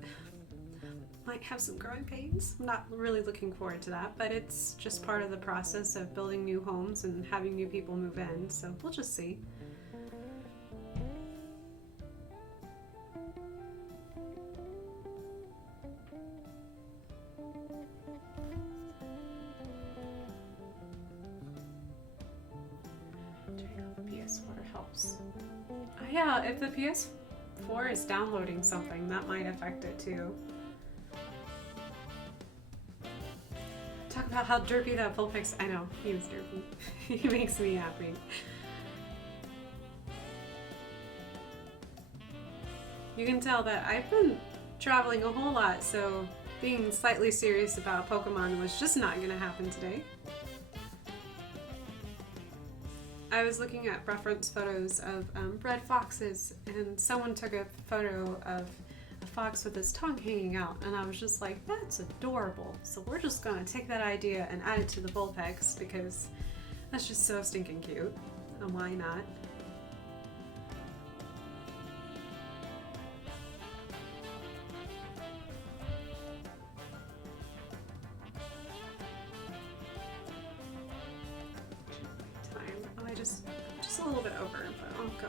have some growing pains. I'm not really looking forward to that, but it's just part of the process of building new homes and having new people move in, so we'll just see. PS4 helps. Oh yeah, if the PS4 is downloading something, that might affect it too. Talk about how derpy that Vulpix. I know, he was derpy. He makes me happy. You can tell that I've been traveling a whole lot, so being slightly serious about Pokemon was just not gonna happen today. I was looking at reference photos of red foxes, and someone took a photo of a fox with his tongue hanging out, and I was just like, that's adorable. So we're just gonna take that idea and add it to the Vulpix, because that's just so stinking cute, and why not? Just a little bit over, but I'll go.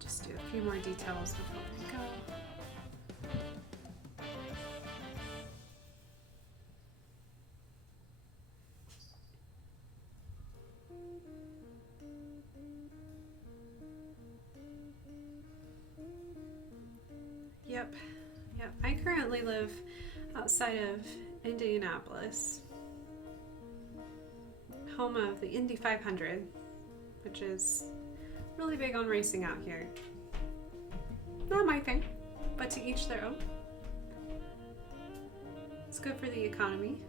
Just do a few more details before we go. Yep. I currently live outside of Indianapolis, home of the Indy 500, which is really big on racing out here. Not my thing, but to each their own. It's good for the economy.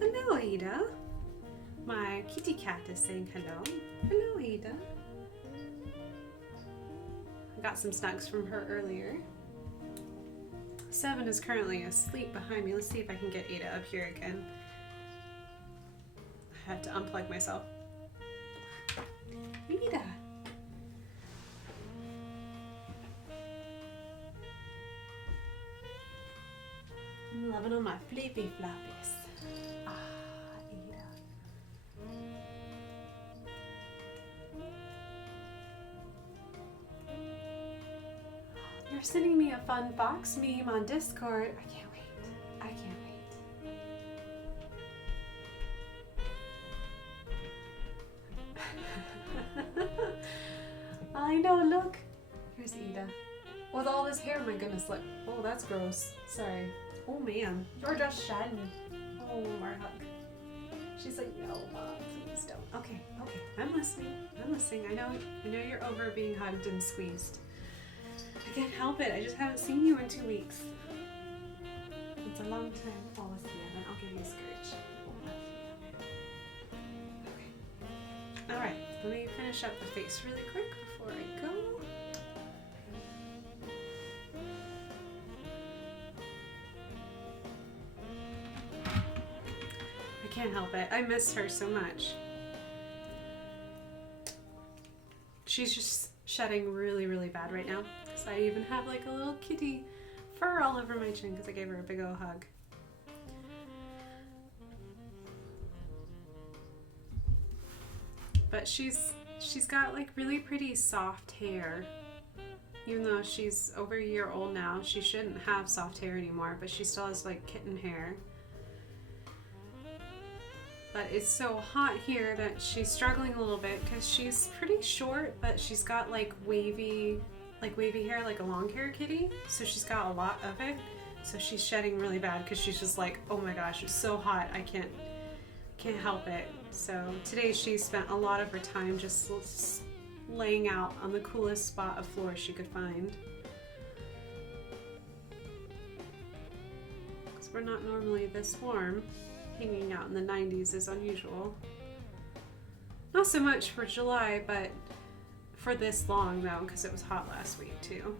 Hello, Ada. My kitty cat is saying hello. Hello, Ada. I got some snacks from her earlier. Seven is currently asleep behind me. Let's see if I can get Ada up here again. I had to unplug myself. Ada. I'm loving on my flippy floppies. Ah, Ada. You're sending me a fun box meme on Discord. I can't wait. I can't wait. I know, look. Here's Ada. With all this hair, my goodness, look. Oh, that's gross. Sorry. Oh man, you're just shedding. Oh, our hug. She's like, no, Mom, please don't. Okay, okay, I'm listening. I'm listening. I know you're over being hugged and squeezed. I can't help it. I just haven't seen you in 2 weeks. It's a long time. Oh, let's see. Then I'll give you a scourge. Okay. All right. Let me finish up the face really quick before I go. I can't help it. I miss her so much. She's just shedding really, really bad right now. So I even have like a little kitty fur all over my chin because I gave her a big old hug. But she's got like really pretty soft hair. Even though she's over a year old now, she shouldn't have soft hair anymore, but she still has like kitten hair. But it's so hot here that she's struggling a little bit because she's pretty short, but she's got like wavy hair, like a long hair kitty. So she's got a lot of it. So she's shedding really bad because she's just like, oh my gosh, it's so hot. I can't help it. So today she spent a lot of her time just laying out on the coolest spot of floor she could find. Because we're not normally this warm. Hanging out in the 90s is unusual. Not so much for July, but for this long though, because it was hot last week too.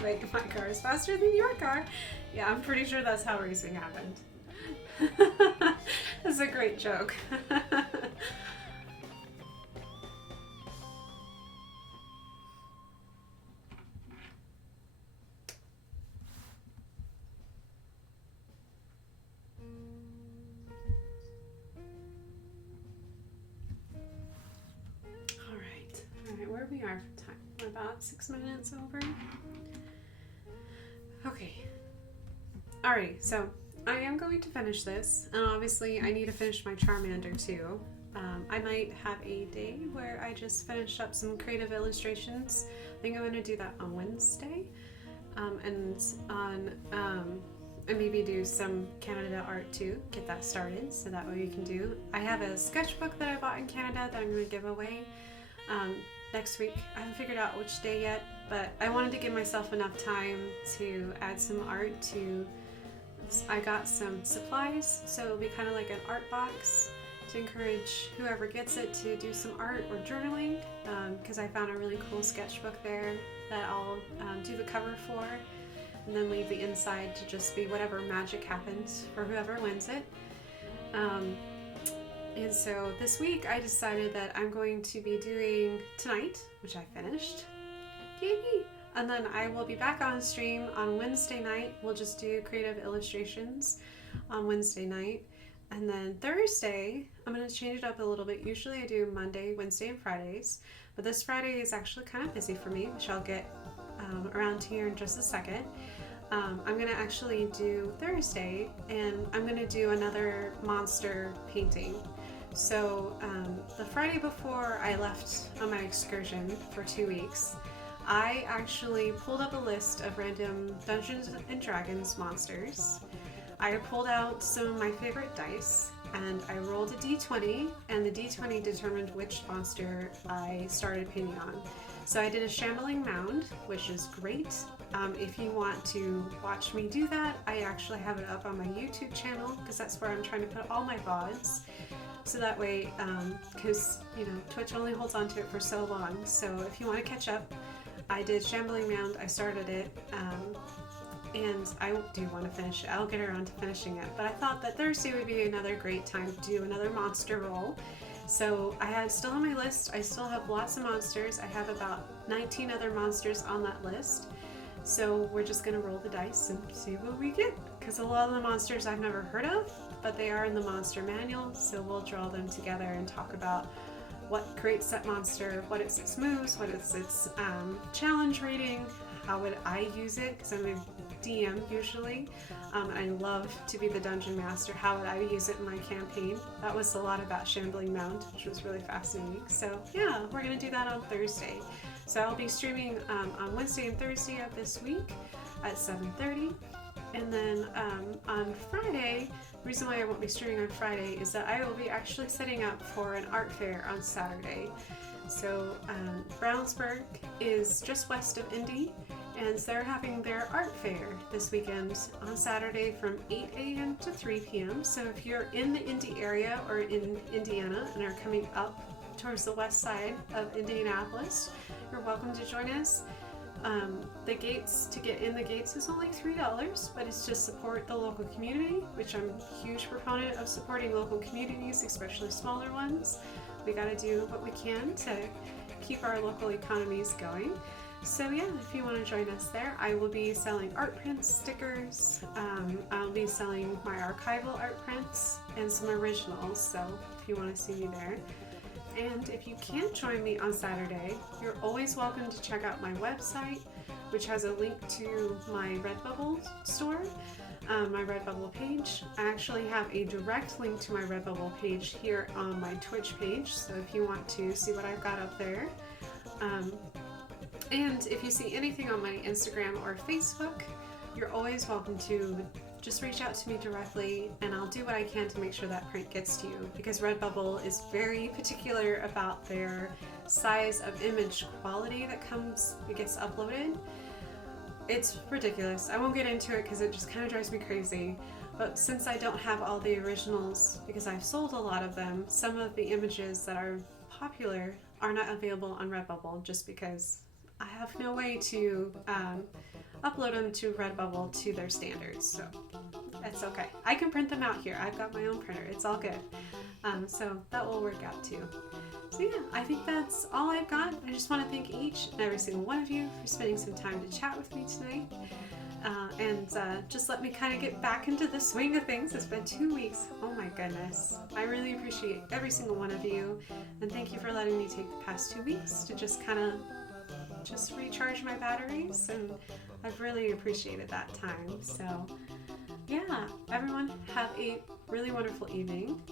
Like, my car is faster than your car. Yeah, I'm pretty sure that's how racing happened. That's a great joke. Where we are for time? We're about 6 minutes over. Okay. Alright, so I am going to finish this, and obviously I need to finish my Charmander too. I might have a day where I just finish up some creative illustrations. I think I'm going to do that on Wednesday, and maybe do some Canada art too. Get that started, so that way we can do. I have a sketchbook that I bought in Canada that I'm going to give away. Next week. I haven't figured out which day yet, but I wanted to give myself enough time to add some art to. I got some supplies, so it'll be kind of like an art box to encourage whoever gets it to do some art or journaling, because I found a really cool sketchbook there that I'll do the cover for, and then leave the inside to just be whatever magic happens for whoever wins it. And so this week I decided that I'm going to be doing tonight, which I finished. Yay! And then I will be back on stream on Wednesday night. We'll just do creative illustrations on Wednesday night. And then Thursday, I'm going to change it up a little bit. Usually I do Monday, Wednesday, and Fridays. But this Friday is actually kind of busy for me, which I'll get around here in just a second. I'm going to actually do Thursday, and I'm going to do another monster painting. So the Friday before I left on my excursion for 2 weeks, I actually pulled up a list of random Dungeons and Dragons monsters. I pulled out some of my favorite dice, and I rolled a d20, and the d20 determined which monster I started painting on. So I did a shambling mound, which is great. If you want to watch me do that, I actually have it up on my YouTube channel, because that's where I'm trying to put all my VODs. So that way, because, you know, Twitch only holds on to it for so long. So if you want to catch up, I did Shambling Mound, I started it, and I do want to finish it. I'll get around to finishing it. But I thought that Thursday would be another great time to do another monster roll. So still on my list, I still have lots of monsters. I have about 19 other monsters on that list. So we're just gonna roll the dice and see what we get. Because a lot of the monsters I've never heard of, but they are in the monster manual. So we'll draw them together and talk about what creates that monster, what is its moves, what is its challenge rating, how would I use it, because I'm a DM usually. I love to be the dungeon master. How would I use it in my campaign? That was a lot about Shambling Mound, which was really fascinating. So yeah, we're going to do that on Thursday. So I'll be streaming on Wednesday and Thursday of this week at 7:30. And then on Friday, the reason why I won't be streaming on Friday is that I will be actually setting up for an art fair on Saturday. So Brownsburg is just west of Indy, and they're having their art fair this weekend on Saturday from 8 a.m. to 3 p.m. So if you're in the Indy area or in Indiana and are coming up towards the west side of Indianapolis, you're welcome to join us. The gates, to get in the gates is only $3, but it's to support the local community, which I'm a huge proponent of supporting local communities, especially smaller ones. We gotta do what we can to keep our local economies going. So yeah, if you want to join us there, I will be selling art prints, stickers, I'll be selling my archival art prints and some originals, so if you want to see me there. And if you can't join me on Saturday, you're always welcome to check out my website, which has a link to my Redbubble store, my Redbubble page. I actually have a direct link to my Redbubble page here on my Twitch page, so if you want to see what I've got up there. And if you see anything on my Instagram or Facebook, you're always welcome to just reach out to me directly, and I'll do what I can to make sure that print gets to you, because Redbubble is very particular about their size of image quality that gets uploaded. It's ridiculous. I won't get into it because it just kind of drives me crazy. But since I don't have all the originals, because I've sold a lot of them, some of the images that are popular are not available on Redbubble just because I have no way to upload them to Redbubble to their standards, so that's okay. I can print them out here. I've got my own printer. It's all good. So that will work out too. So yeah, I think that's all I've got. I just want to thank each and every single one of you for spending some time to chat with me tonight. And just let me kind of get back into the swing of things. It's been 2 weeks. Oh my goodness. I really appreciate every single one of you. And thank you for letting me take the past 2 weeks to just kind of recharge my batteries, and I've really appreciated that time. So yeah, everyone have a really wonderful evening.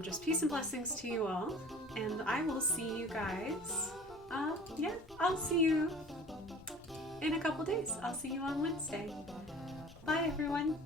Just peace and blessings to you all, and I will see you guys. I'll see you in a couple days. I'll see you on Wednesday. Bye everyone.